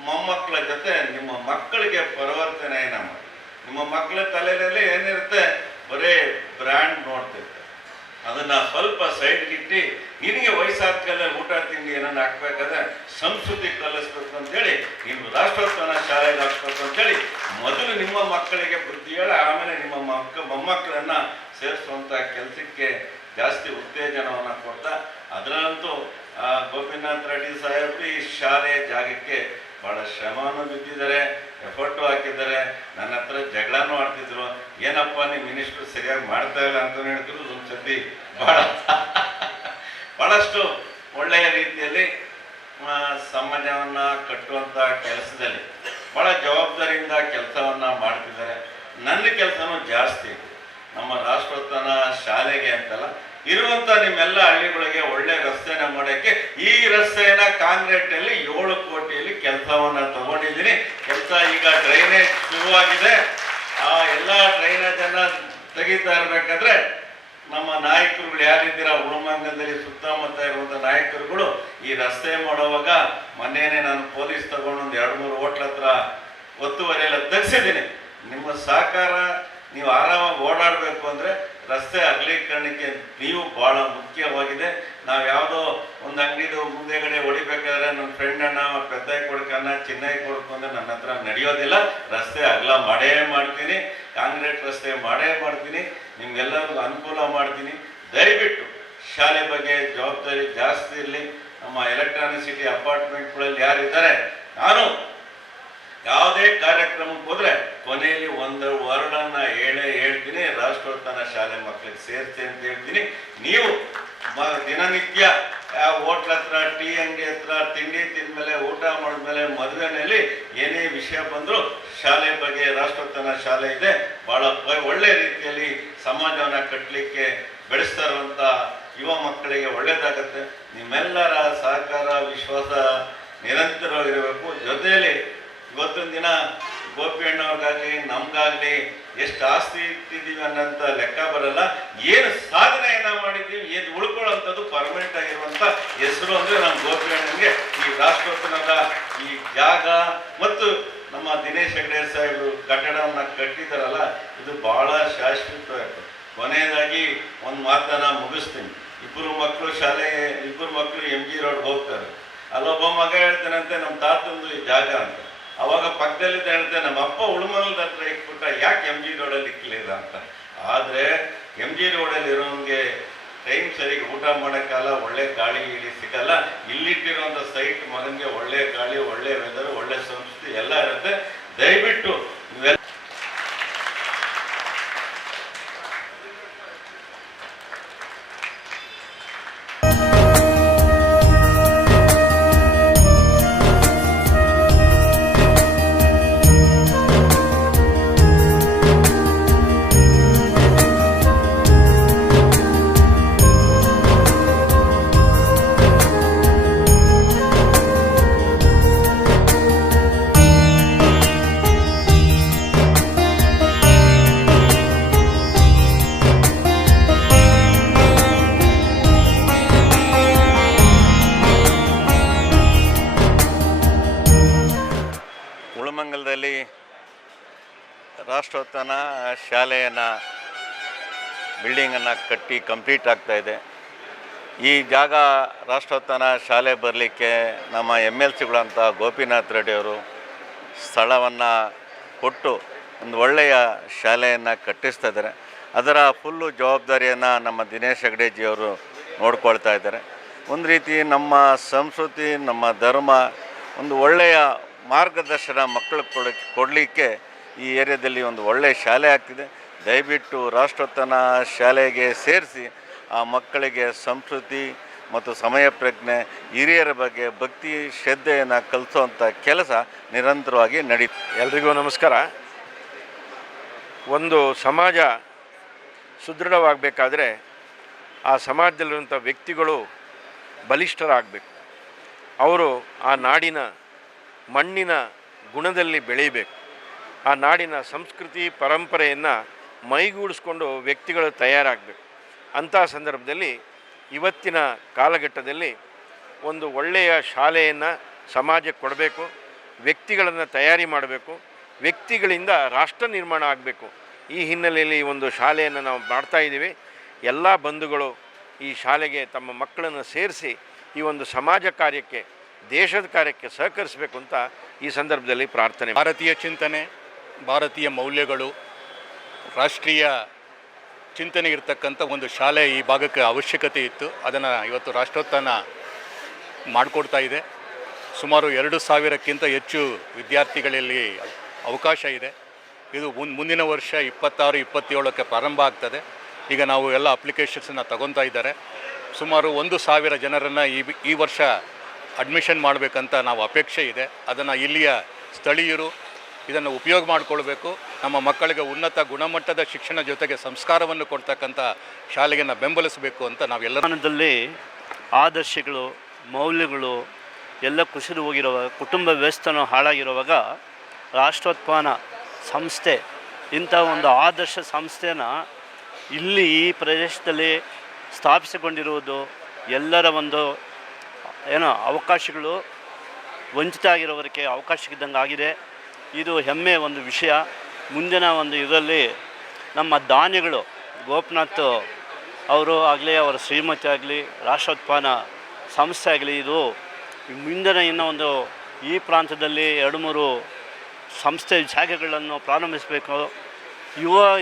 ಮೊಮ್ಮಕ್ಕಳ ಜೊತೆ ನಿಮ್ಮ ಮಕ್ಕಳಿಗೆ ಪರಿವರ್ತನೆಯನ್ನು ಮಾಡಿ. ನಿಮ್ಮ ಮಕ್ಕಳ ತಲೆಯಲ್ಲಿ ಏನಿರುತ್ತೆ, ಬರೀ ಬ್ರ್ಯಾಂಡ್ ನೋಡ್ತಿರ್ತಾರೆ. ಅದನ್ನು ಸ್ವಲ್ಪ ಸೈಡ್ಗಿಟ್ಟು ನಿನಗೆ ವಯಸ್ಸಾದ ಕಾಲ ಊಟ ತಿಂಡಿ ಏನನ್ನ ಹಾಕ್ಬೇಕಾದ್ರೆ ಸಂಸ್ಕೃತಿ ಕಲಿಸ್ಬೇಕು ಅಂತೇಳಿ ನೀವು ರಾಷ್ಟ್ರೋತ್ಥಾನ ಶಾಲೆಗೆ ಹಾಕ್ಬೇಕು ಅಂತೇಳಿ ಮೊದಲು ನಿಮ್ಮ ಮಕ್ಕಳಿಗೆ ಬುದ್ಧಿ ಹೇಳಿ ಆಮೇಲೆ ನಿಮ್ಮ ಮೊಮ್ಮಕ್ಕಳನ್ನು ಸೇರಿಸುವಂಥ ಕೆಲಸಕ್ಕೆ ಜಾಸ್ತಿ ಉತ್ತೇಜನವನ್ನು ಕೊಡ್ತಾ, ಅದರಲ್ಲಂತೂ ಗೋಪಿನಾಥ್ ರೆಡ್ಡಿ ಸಾಹೇಬರು ಈ ಶಾಲೆಯ ಜಾಗಕ್ಕೆ ಭಾಳ ಶ್ರಮವನ್ನು ಬಿದ್ದಿದ್ದಾರೆ, ಎಫರ್ಟು ಹಾಕಿದ್ದಾರೆ. ನನ್ನ ಹತ್ರ ಜಗಳನೂ ಆಡ್ತಿದ್ರು, ಏನಪ್ಪ ನೀವು ಮಿನಿಸ್ಟ್ರು ಸರಿಯಾಗಿ ಮಾಡ್ತಾ ಇಲ್ಲ ಅಂತ ಹೇಳ್ತಿದ್ರು. ಒಂದು ಸತಿ ಭಾಳಷ್ಟು ಒಳ್ಳೆಯ ರೀತಿಯಲ್ಲಿ ಸಮಾಜವನ್ನು ಕಟ್ಟುವಂಥ ಕೆಲಸದಲ್ಲಿ ಭಾಳ ಜವಾಬ್ದಾರಿಯಿಂದ ಕೆಲಸವನ್ನು ಮಾಡ್ತಿದ್ದಾರೆ. ನನ್ನ ಕೆಲಸನೂ ಜಾಸ್ತಿ ನಮ್ಮ ರಾಷ್ಟ್ರೋತ್ಥಾನ ಶಾಲೆಗೆ ಅಂತಲ್ಲ, ಇರುವಂಥ ನಿಮ್ಮೆಲ್ಲ ಹಳ್ಳಿಗಳಿಗೆ ಒಳ್ಳೆ ರಸ್ತೆನ ಮಾಡೋಕ್ಕೆ ಈ ರಸ್ತೆನ ಕಾಂಕ್ರೀಟಲ್ಲಿ 7 ಕೋಟಿಯಲ್ಲಿ ಕೆಲಸವನ್ನು ತಗೊಂಡಿದ್ದೀನಿ. ಕೆಲಸ ಈಗ ಡ್ರೈನೇಜ್ ಶುರುವಾಗಿದೆ. ಆ ಎಲ್ಲ ಡ್ರೈನೇಜನ್ನು ತೆಗಿತಾ ಇರಬೇಕಾದ್ರೆ ನಮ್ಮ ನಾಯಕರುಗಳು ಯಾರಿದ್ದೀರಾ, ಉಳುಮಂಗಲದಲ್ಲಿ ಸುತ್ತಮುತ್ತ ಇರುವಂಥ ನಾಯಕರುಗಳು ಈ ರಸ್ತೆ ಮಾಡುವಾಗ ಮೊನ್ನೆನೇ ನಾನು ಪೊಲೀಸ್ ತಗೊಂಡು ಒಂದು 2-3 ಹೋಟ್ಲ ಹತ್ರ ಒತ್ತುವರಿ ಎಲ್ಲ ತೆಗೆಸಿದ್ದೀನಿ. ನಿಮ್ಮ ಸಹಕಾರ, ನೀವು ಆರಾಮಾಗಿ ಓಡಾಡಬೇಕು ಅಂದರೆ ರಸ್ತೆ ಅಗಲೀಕರಣಕ್ಕೆ ನೀವು ಭಾಳ ಮುಖ್ಯವಾಗಿದೆ. ನಾವು ಯಾವುದೋ ಒಂದು ಅಂಗಡಿದು ಮುಂದೆಗಡೆ ಹೊಡಿಬೇಕಾದ್ರೆ ನನ್ನ ಫ್ರೆಂಡನ್ನ ಪೆದ್ದಾಯಿ ಕೊಡ್ಕನ್ನ ಚಿನ್ನಾಯಿ ಕೊಡ್ಕು ಅಂದ್ರೆ ನನ್ನ ಹತ್ರ ನಡೆಯೋದಿಲ್ಲ. ರಸ್ತೆ ಅಗಲ ಮಾಡೇ ಮಾಡ್ತೀನಿ, ಕಾಂಕ್ರೀಟ್ ರಸ್ತೆ ಮಾಡೇ ಮಾಡ್ತೀನಿ, ನಿಮ್ಗೆಲ್ಲರಿಗೂ ಅನುಕೂಲ ಮಾಡ್ತೀನಿ. ದಯವಿಟ್ಟು ಶಾಲೆ ಬಗ್ಗೆ ಜವಾಬ್ದಾರಿ ಜಾಸ್ತಿ ಇರಲಿ. ನಮ್ಮ ಎಲೆಕ್ಟ್ರಾನಿಕ್ ಸಿಟಿ ಅಪಾರ್ಟ್ಮೆಂಟ್ಗಳಲ್ಲಿ ಯಾರಿದ್ದಾರೆ, ನಾನು ಯಾವುದೇ ಕಾರ್ಯಕ್ರಮಕ್ಕೆ ಹೋದ್ರೆ ಕೊನೆಯಲ್ಲಿ ಒಂದು ವರ್ಡನ್ನ ಹೇಳ್ತೀನಿ, ರಾಷ್ಟ್ರೋತ್ಥಾನ ಶಾಲೆ ಮಕ್ಕಳಿಗೆ ಸೇರಿಸಿ ಅಂತ ಹೇಳ್ತೀನಿ. ನೀವು ದಿನನಿತ್ಯ ಯಾವ ಹೋಟ್ಲ ಹತ್ರ, ಟೀ ಅಂಗಡಿ ಹತ್ರ ತಿಂಡಿ ತಿಂದ್ಮೇಲೆ, ಊಟ ಮಾಡಿದ್ಮೇಲೆ, ಮದುವೆನಲ್ಲಿ ಏನೇ ವಿಷಯ ಬಂದರೂ ಶಾಲೆ ಬಗ್ಗೆ ರಾಷ್ಟ್ರೋತ್ಥಾನ ಶಾಲೆ ಇದೆ, ಭಾಳ ಒಳ್ಳೆ ರೀತಿಯಲ್ಲಿ ಸಮಾಜವನ್ನ ಕಟ್ಟಲಿಕ್ಕೆ ಬೆಳೆಸ್ತಾ ಇರುವಂಥ ಯುವ ಮಕ್ಕಳಿಗೆ ಒಳ್ಳೇದಾಗತ್ತೆ. ನಿಮ್ಮೆಲ್ಲರ ಸಹಕಾರ ವಿಶ್ವಾಸ ನಿರಂತರವಾಗಿರಬೇಕು. ಜೊತೆಯಲ್ಲಿ ಇವತ್ತಿನ ದಿನ ಗೋಪಿ ಅಣ್ಣವ್ರಿಗಾಗಲಿ ನಮ್ಗಾಗಲಿ ಎಷ್ಟು ಆಸ್ತಿ ಇಟ್ಟಿದ್ದೀವಿ ಅನ್ನೋಂಥ ಲೆಕ್ಕ ಬರಲ್ಲ. ಏನು ಸಾಧನೆಯನ್ನ ಮಾಡಿದ್ದೀವಿ, ಏನು ಉಳ್ಕೊಳ್ಳೋಂಥದ್ದು ಪರ್ಮನೆಂಟ್ ಆಗಿರುವಂಥ ಹೆಸರು ಅಂದರೆ ನಮ್ಮ ಗೋಪಿ ಅಣ್ಣನಿಗೆ ಈ ರಾಷ್ಟ್ರೋತ್ಥಾನದ ಈ ಜಾಗ ಮತ್ತು ನಮ್ಮ ದಿನೇಶ್ ಹೆಗ್ಡೆ ಸಾಹೇಬರು ಕಟ್ಟಡವನ್ನು ಕಟ್ಟಿದಾರಲ್ಲ, ಇದು ಬಹಳ ಶಾಶ್ವತವಾಗಿದೆ. ಕೊನೆಯದಾಗಿ ಒಂದು ಮಾತನ್ನ ಮುಗಿಸ್ತೀನಿ. ಇಬ್ಬರು ಮಕ್ಕಳು MG ರೋಡ್ ಹೋಗ್ತಾರೆ. ಅಲ್ಲೊಬ್ಬ ಮಗ ಹೇಳ್ತಾನಂತೆ ನಮ್ಮ ತಾತಂದು ಈ ಜಾಗ ಅಂತ. ಅವಾಗ ಪಕ್ಕದಲ್ಲಿದ್ದ ಹೇಳ್ತೆ ನಮ್ಮ ಅಪ್ಪ ಉಳುಮಲದ ಹತ್ರ ಇಟ್ಬಿಟ್ಟ, ಯಾಕೆ MG ರೋಡಲ್ಲಿ ಇಕ್ಕಲಿಲ್ಲ ಅಂತ. ಆದರೆ MG ರೋಡಲ್ಲಿ ಇರೋಂಗೆ ಟೈಮ್ ಸರಿಗೆ ಊಟ ಮಾಡೋಕ್ಕಲ್ಲ, ಒಳ್ಳೆ ಗಾಳಿ ಸಿಗಲ್ಲ. ಇಲ್ಲಿಟ್ಟಿರುವಂಥ ಸೈಟ್ ಮಗನಿಗೆ ಒಳ್ಳೆ ಗಾಳಿ, ಒಳ್ಳೆ ವೆದರ್, ಒಳ್ಳೆ ಸಂಸ್ಕೃತಿ ಎಲ್ಲ ಇರುತ್ತೆ. ದಯವಿಟ್ಟು ನೀವೆಲ್ಲ ಉಳಮಂಗಲದಲ್ಲಿ ರಾಷ್ಟ್ರೋತ್ಥಾನ ಶಾಲೆಯನ್ನು ಬಿಲ್ಡಿಂಗನ್ನು ಕಟ್ಟಿ ಕಂಪ್ಲೀಟ್ ಆಗ್ತಾ ಇದೆ. ಈ ಜಾಗ ರಾಷ್ಟ್ರೋತ್ಥಾನ ಶಾಲೆ ಬರಲಿಕ್ಕೆ ನಮ್ಮ MLCಗಳಂತ ಗೋಪಿನಾಥ್ ರೆಡ್ಡಿಯವರು ಸ್ಥಳವನ್ನು ಕೊಟ್ಟು ಒಂದು ಒಳ್ಳೆಯ ಶಾಲೆಯನ್ನು ಕಟ್ಟಿಸ್ತಾ ಇದ್ದಾರೆ. ಅದರ ಫುಲ್ಲು ಜವಾಬ್ದಾರಿಯನ್ನು ನಮ್ಮ ದಿನೇಶ್ ಹೆಗ್ಡೆಜಿಯವರು ನೋಡ್ಕೊಳ್ತಾ ಇದ್ದಾರೆ. ಒಂದು ರೀತಿ ನಮ್ಮ ಸಂಸ್ಕೃತಿ, ನಮ್ಮ ಧರ್ಮ ಒಂದು ಒಳ್ಳೆಯ ಮಾರ್ಗದರ್ಶನ ಮಕ್ಕಳು ಕೊಡಲಿಕ್ಕೆ ಈ ಏರಿಯಾದಲ್ಲಿ ಒಂದು ಒಳ್ಳೆಯ ಶಾಲೆ ಆಗ್ತಿದೆ. ದಯವಿಟ್ಟು ರಾಷ್ಟ್ರೋತ್ಥಾನ ಶಾಲೆಗೆ ಸೇರಿಸಿ ಆ ಮಕ್ಕಳಿಗೆ ಸಂಸ್ಕೃತಿ ಮತ್ತು ಸಮಯ ಪ್ರಜ್ಞೆ, ಹಿರಿಯರ ಬಗ್ಗೆ ಭಕ್ತಿ ಶ್ರದ್ಧೆಯನ್ನು ಕಲಿಸೋವಂಥ ಕೆಲಸ ನಿರಂತರವಾಗಿ ನಡೀತು. ಎಲ್ರಿಗೂ ನಮಸ್ಕಾರ. ಒಂದು ಸಮಾಜ ಸುದೃಢವಾಗಬೇಕಾದ್ರೆ ಆ ಸಮಾಜದಲ್ಲಿರುವಂಥ ವ್ಯಕ್ತಿಗಳು ಬಲಿಷ್ಠರಾಗಬೇಕು. ಅವರು ಆ ನಾಡಿನ ಮಣ್ಣಿನ ಗುಣದಲ್ಲಿ ಬೆಳೀಬೇಕು. ಆ ನಾಡಿನ ಸಂಸ್ಕೃತಿ ಪರಂಪರೆಯನ್ನು ಮೈಗೂಡಿಸ್ಕೊಂಡು ವ್ಯಕ್ತಿಗಳು ತಯಾರಾಗಬೇಕು. ಅಂಥ ಸಂದರ್ಭದಲ್ಲಿ ಇವತ್ತಿನ ಕಾಲಘಟ್ಟದಲ್ಲಿ ಒಂದು ಒಳ್ಳೆಯ ಶಾಲೆಯನ್ನು ಸಮಾಜಕ್ಕೆ ಕೊಡಬೇಕು, ವ್ಯಕ್ತಿಗಳನ್ನು ತಯಾರಿ ಮಾಡಬೇಕು, ವ್ಯಕ್ತಿಗಳಿಂದ ರಾಷ್ಟ್ರ ನಿರ್ಮಾಣ ಆಗಬೇಕು. ಈ ಹಿನ್ನೆಲೆಯಲ್ಲಿ ಒಂದು ಶಾಲೆಯನ್ನು ನಾವು ಮಾಡ್ತಾಯಿದ್ದೀವಿ. ಎಲ್ಲ ಬಂಧುಗಳು ಈ ಶಾಲೆಗೆ ತಮ್ಮ ಮಕ್ಕಳನ್ನು ಸೇರಿಸಿ ಈ ಒಂದು ಸಮಾಜ ಕಾರ್ಯಕ್ಕೆ, ದೇಶದ ಕಾರ್ಯಕ್ಕೆ ಸಹಕರಿಸಬೇಕು ಅಂತ ಈ ಸಂದರ್ಭದಲ್ಲಿ ಪ್ರಾರ್ಥನೆ. ಭಾರತೀಯ ಚಿಂತನೆ, ಭಾರತೀಯ ಮೌಲ್ಯಗಳು, ರಾಷ್ಟ್ರೀಯ ಚಿಂತನೆ ಇರತಕ್ಕಂಥ ಒಂದು ಶಾಲೆ ಈ ಭಾಗಕ್ಕೆ ಅವಶ್ಯಕತೆ ಇತ್ತು. ಅದನ್ನು ಇವತ್ತು ರಾಷ್ಟ್ರೋತ್ಥಾನ ಮಾಡಿಕೊಡ್ತಾ ಇದೆ. ಸುಮಾರು 2000ಕ್ಕಿಂತ ಹೆಚ್ಚು ವಿದ್ಯಾರ್ಥಿಗಳಲ್ಲಿ ಅವಕಾಶ ಇದೆ. ಇದು ಮುಂದಿನ ವರ್ಷ 26-27ಕ್ಕೆ ಪ್ರಾರಂಭ ಆಗ್ತದೆ. ಈಗ ನಾವು ಎಲ್ಲ ಅಪ್ಲಿಕೇಶನ್ಸನ್ನು ತಗೊತಾ ಇದ್ದಾರೆ. ಸುಮಾರು 1000 ಜನರನ್ನು ಈ ವರ್ಷ ಅಡ್ಮಿಷನ್ ಮಾಡಬೇಕಂತ ನಾವು ಅಪೇಕ್ಷೆ ಇದೆ. ಅದನ್ನು ಇಲ್ಲಿಯ ಸ್ಥಳೀಯರು ಇದನ್ನು ಉಪಯೋಗ ಮಾಡಿಕೊಳ್ಬೇಕು. ನಮ್ಮ ಮಕ್ಕಳಿಗೆ ಉನ್ನತ ಗುಣಮಟ್ಟದ ಶಿಕ್ಷಣ ಜೊತೆಗೆ ಸಂಸ್ಕಾರವನ್ನು ಕೊಡ್ತಕ್ಕಂಥ ಶಾಲೆಗೆ ಬೆಂಬಲಿಸಬೇಕು ಅಂತ ನಾವೆಲ್ಲರಲ್ಲಿ ಆದರ್ಶಗಳು, ಮೌಲ್ಯಗಳು ಎಲ್ಲ ಕುಸಿದು ಹೋಗಿರುವ ಕುಟುಂಬ ವ್ಯವಸ್ಥೆನೂ ಹಾಳಾಗಿರುವಾಗ ರಾಷ್ಟ್ರೋತ್ಥಾನ ಸಂಸ್ಥೆ ಇಂಥ ಒಂದು ಆದರ್ಶ ಸಂಸ್ಥೆನ ಇಲ್ಲಿ ಈ ಪ್ರದೇಶದಲ್ಲಿ ಸ್ಥಾಪಿಸಿಕೊಂಡಿರುವುದು ಎಲ್ಲರ ಒಂದು ಅವಕಾಶಗಳು ವಂಚಿತ ಆಗಿರೋವರಿಗೆ ಅವಕಾಶ ಇದ್ದಂಗೆ ಆಗಿದೆ. ಇದು ಹೆಮ್ಮೆಯ ಒಂದು ವಿಷಯ. ಮುಂದಿನ ಒಂದು ಇದರಲ್ಲಿ ನಮ್ಮ ದಾನಿಗಳು ಗೋಪಿನಾಥ್ ಅವರು ಆಗಲಿ, ಅವರ ಶ್ರೀಮತಿ ಆಗಲಿ, ರಾಷ್ಟ್ರೋತ್ಥಾನ ಸಂಸ್ಥೆ ಆಗಲಿ, ಇದು ಮುಂದಿನ ಇನ್ನೂ ಒಂದು ಈ ಪ್ರಾಂತದಲ್ಲಿ 2-3 ಸಂಸ್ಥೆ ಜಾಗಗಳನ್ನು ಪ್ರಾರಂಭಿಸಬೇಕು.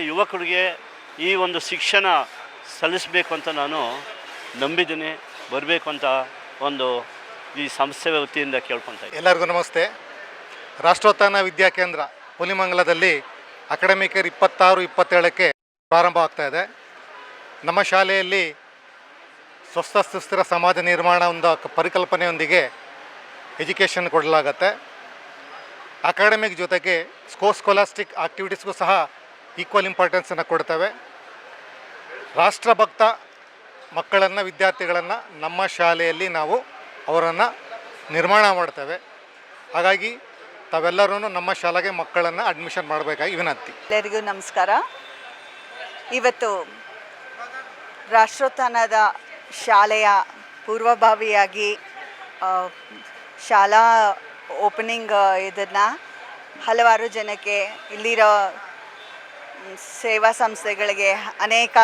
ಯುವಕರಿಗೆ ಈ ಒಂದು ಶಿಕ್ಷಣ ಸಲ್ಲಿಸಬೇಕು ಅಂತ ನಾನು ನಂಬಿದ್ದೀನಿ. ಬರಬೇಕು ಅಂತ ಒಂದು ಈ ಸಂಸ್ಥೆ ವತಿಯಿಂದ ಕೇಳ್ಕೊತಾ ಇದ್ದೀನಿ. ಎಲ್ಲರಿಗೂ ನಮಸ್ತೆ. ರಾಷ್ಟ್ರೋತ್ಥಾನ ವಿದ್ಯಾಕೇಂದ್ರ ಹುಲಿಮಂಗಲದಲ್ಲಿ ಅಕಾಡೆಮಿಕ್ ಇಯರ್ 26-27ಕ್ಕೆ ಪ್ರಾರಂಭ ಆಗ್ತಾ ಇದೆ. ನಮ್ಮ ಶಾಲೆಯಲ್ಲಿ ಸ್ವಸ್ಥ ಸುಸ್ಥಿರ ಸಮಾಜ ನಿರ್ಮಾಣ ಒಂದು ಪರಿಕಲ್ಪನೆಯೊಂದಿಗೆ ಎಜುಕೇಷನ್ ಕೊಡಲಾಗತ್ತೆ. ಅಕಾಡೆಮಿಕ್ ಜೊತೆಗೆ ಸ್ಕೋಲಾಸ್ಟಿಕ್ ಆಕ್ಟಿವಿಟೀಸ್ಗೂ ಸಹ ಈಕ್ವಲ್ ಇಂಪಾರ್ಟೆನ್ಸನ್ನು ಕೊಡ್ತೇವೆ. ರಾಷ್ಟ್ರಭಕ್ತ ಮಕ್ಕಳನ್ನು, ವಿದ್ಯಾರ್ಥಿಗಳನ್ನು ನಮ್ಮ ಶಾಲೆಯಲ್ಲಿ ನಾವು ಅವರನ್ನು ನಿರ್ಮಾಣ ಮಾಡ್ತೇವೆ. ಹಾಗಾಗಿ ತಾವೆಲ್ಲರೂ ನಮ್ಮ ಶಾಲೆಗೆ ಮಕ್ಕಳನ್ನು ಅಡ್ಮಿಷನ್ ಮಾಡಬೇಕಾಗಿ ವಿನಂತಿ. ಎಲ್ಲರಿಗೂ ನಮಸ್ಕಾರ. ಇವತ್ತು ರಾಷ್ಟ್ರೋತ್ಥಾನದ ಶಾಲೆಯ ಪೂರ್ವಭಾವಿಯಾಗಿ ಶಾಲಾ ಓಪನಿಂಗ್ ಇದನ್ನು ಹಲವಾರು ಜನಕ್ಕೆ, ಇಲ್ಲಿರೋ ಸೇವಾ ಸಂಸ್ಥೆಗಳಿಗೆ, ಅನೇಕ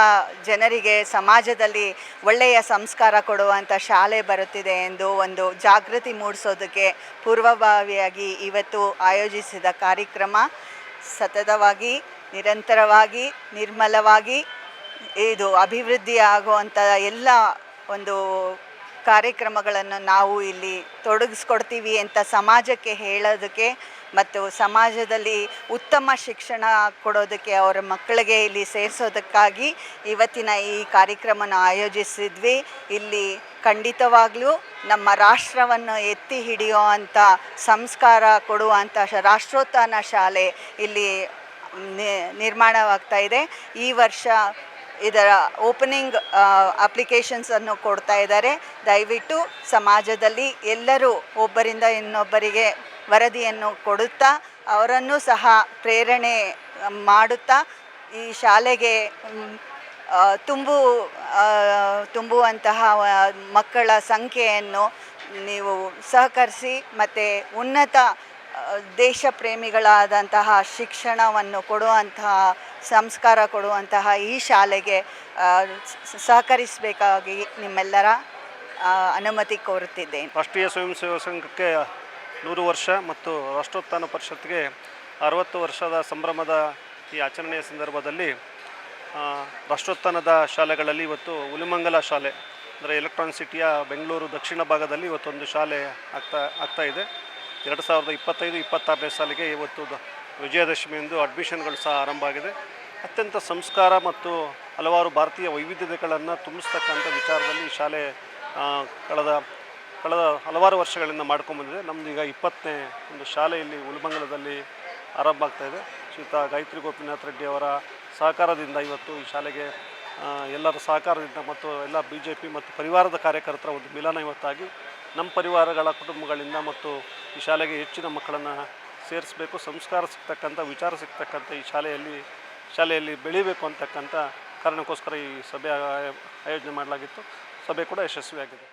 ಜನರಿಗೆ ಸಮಾಜದಲ್ಲಿ ಒಳ್ಳೆಯ ಸಂಸ್ಕಾರ ಕೊಡುವಂಥ ಶಾಲೆ ಬರುತ್ತಿದೆ ಎಂದು ಒಂದು ಜಾಗೃತಿ ಮೂಡಿಸೋದಕ್ಕೆ ಪೂರ್ವಭಾವಿಯಾಗಿ ಇವತ್ತು ಆಯೋಜಿಸಿದ ಕಾರ್ಯಕ್ರಮ ಸತತವಾಗಿ, ನಿರಂತರವಾಗಿ, ನಿರ್ಮಲವಾಗಿ ಇದು ಅಭಿವೃದ್ಧಿ ಆಗುವಂಥ ಎಲ್ಲ ಒಂದು ಕಾರ್ಯಕ್ರಮಗಳನ್ನು ನಾವು ಇಲ್ಲಿ ತೊಡಗಿಸ್ಕೊಡ್ತೀವಿ ಅಂತ ಸಮಾಜಕ್ಕೆ ಹೇಳೋದಕ್ಕೆ ಮತ್ತು ಸಮಾಜದಲ್ಲಿ ಉತ್ತಮ ಶಿಕ್ಷಣ ಕೊಡೋದಕ್ಕೆ, ಅವರ ಮಕ್ಕಳಿಗೆ ಇಲ್ಲಿ ಸೇರಿಸೋದಕ್ಕಾಗಿ ಇವತ್ತಿನ ಈ ಕಾರ್ಯಕ್ರಮನ ಆಯೋಜಿಸಿದ್ವಿ. ಇಲ್ಲಿ ಖಂಡಿತವಾಗಲೂ ನಮ್ಮ ರಾಷ್ಟ್ರವನ್ನು ಎತ್ತಿ ಹಿಡಿಯೋ ಅಂಥ ಸಂಸ್ಕಾರ ಕೊಡುವಂಥ ರಾಷ್ಟ್ರೋತ್ಥಾನ ಶಾಲೆ ಇಲ್ಲಿ ನಿರ್ಮಾಣವಾಗ್ತಾ ಇದೆ. ಈ ವರ್ಷ ಇದರ ಓಪನಿಂಗ್ ಅಪ್ಲಿಕೇಶನ್ಸನ್ನು ಕೊಡ್ತಾ ಇದ್ದಾರೆ. ದಯವಿಟ್ಟು ಸಮಾಜದಲ್ಲಿ ಎಲ್ಲರೂ ಒಬ್ಬರಿಂದ ಇನ್ನೊಬ್ಬರಿಗೆ ವರದಿಯನ್ನು ಕೊಡುತ್ತಾ, ಅವರನ್ನು ಸಹ ಪ್ರೇರಣೆ ಮಾಡುತ್ತಾ ಈ ಶಾಲೆಗೆ ತುಂಬುವಂತಹ ಮಕ್ಕಳ ಸಂಖ್ಯೆಯನ್ನು ನೀವು ಸಹಕರಿಸಿ ಮತ್ತು ಉನ್ನತ ದೇಶ ಪ್ರೇಮಿಗಳಾದಂತಹ ಶಿಕ್ಷಣವನ್ನು ಕೊಡುವಂತಹ, ಸಂಸ್ಕಾರ ಕೊಡುವಂತಹ ಈ ಶಾಲೆಗೆ ಸಹಕರಿಸಬೇಕಾಗಿ ನಿಮ್ಮೆಲ್ಲರ ಅನುಮತಿ ಕೋರುತ್ತಿದ್ದೇನೆ. ರಾಷ್ಟ್ರೀಯ ಸ್ವಯಂ ಸೇವಕ ಸಂಘಕ್ಕೆ 100 ವರ್ಷ ಮತ್ತು ರಾಷ್ಟ್ರೋತ್ಥಾನ ಪರಿಷತ್ಗೆ 60 ವರ್ಷದ ಸಂಭ್ರಮದ ಈ ಆಚರಣೆಯ ಸಂದರ್ಭದಲ್ಲಿ ರಾಷ್ಟ್ರೋತ್ಥಾನದ ಶಾಲೆಗಳಲ್ಲಿ ಇವತ್ತು ಹುಲಿಮಂಗಲ ಶಾಲೆ ಅಂದರೆ ಎಲೆಕ್ಟ್ರಾನಿಕ್ ಸಿಟಿಯ ಬೆಂಗಳೂರು ದಕ್ಷಿಣ ಭಾಗದಲ್ಲಿ ಇವತ್ತೊಂದು ಶಾಲೆ ಆಗ್ತಾ ಇದೆ. 2025-26ನೇ ಸಾಲಿಗೆ ಇವತ್ತು ವಿಜಯದಶಮಿಯಂದು ಅಡ್ಮಿಷನ್ಗಳು ಸಹ ಆರಂಭ ಆಗಿದೆ. ಅತ್ಯಂತ ಸಂಸ್ಕಾರ ಮತ್ತು ಹಲವಾರು ಭಾರತೀಯ ವೈವಿಧ್ಯತೆಗಳನ್ನು ತುಂಬಿಸ್ತಕ್ಕಂಥ ವಿಚಾರದಲ್ಲಿ ಈ ಶಾಲೆ ಕಳೆದ ಹಲವಾರು ವರ್ಷಗಳಿಂದ ಮಾಡ್ಕೊಂಡ್ಬಂದಿದೆ. ನಮ್ಮದು ಈಗ 20ನೇ ಒಂದು ಶಾಲೆ ಇಲ್ಲಿ ಹುಲಿಮಂಗಲದಲ್ಲಿ ಆರಂಭ ಆಗ್ತಾಯಿದೆ. ಶ್ರೀಯುತ ಗಾಯತ್ರಿ ಗೋಪಿನಾಥ್ ರೆಡ್ಡಿ ಅವರ ಸಹಕಾರದಿಂದ ಇವತ್ತು ಈ ಶಾಲೆಗೆ ಎಲ್ಲರ ಸಹಕಾರದಿಂದ ಮತ್ತು ಎಲ್ಲ BJP ಮತ್ತು ಪರಿವಾರದ ಕಾರ್ಯಕರ್ತರ ಒಂದು ಮಿಲನ ಇವತ್ತಾಗಿ ನಮ್ಮ ಪರಿವಾರಗಳ ಕುಟುಂಬಗಳಿಂದ ಮತ್ತು ಈ ಶಾಲೆಗೆ ಹೆಚ್ಚಿನ ಮಕ್ಕಳನ್ನು ಸೇರಿಸಬೇಕು, ಸಂಸ್ಕಾರ ಸಿಗ್ತಕ್ಕಂಥ, ವಿಚಾರ ಸಿಗ್ತಕ್ಕಂಥ ಈ ಶಾಲೆಯಲ್ಲಿ ಬೆಳೀಬೇಕು ಅಂತಕ್ಕಂಥ ಕಾರಣಕ್ಕೋಸ್ಕರ ಈ ಸಭೆ ಆಯೋಜನೆ ಮಾಡಲಾಗಿತ್ತು. ಸಭೆ ಕೂಡ ಯಶಸ್ವಿಯಾಗಿದೆ.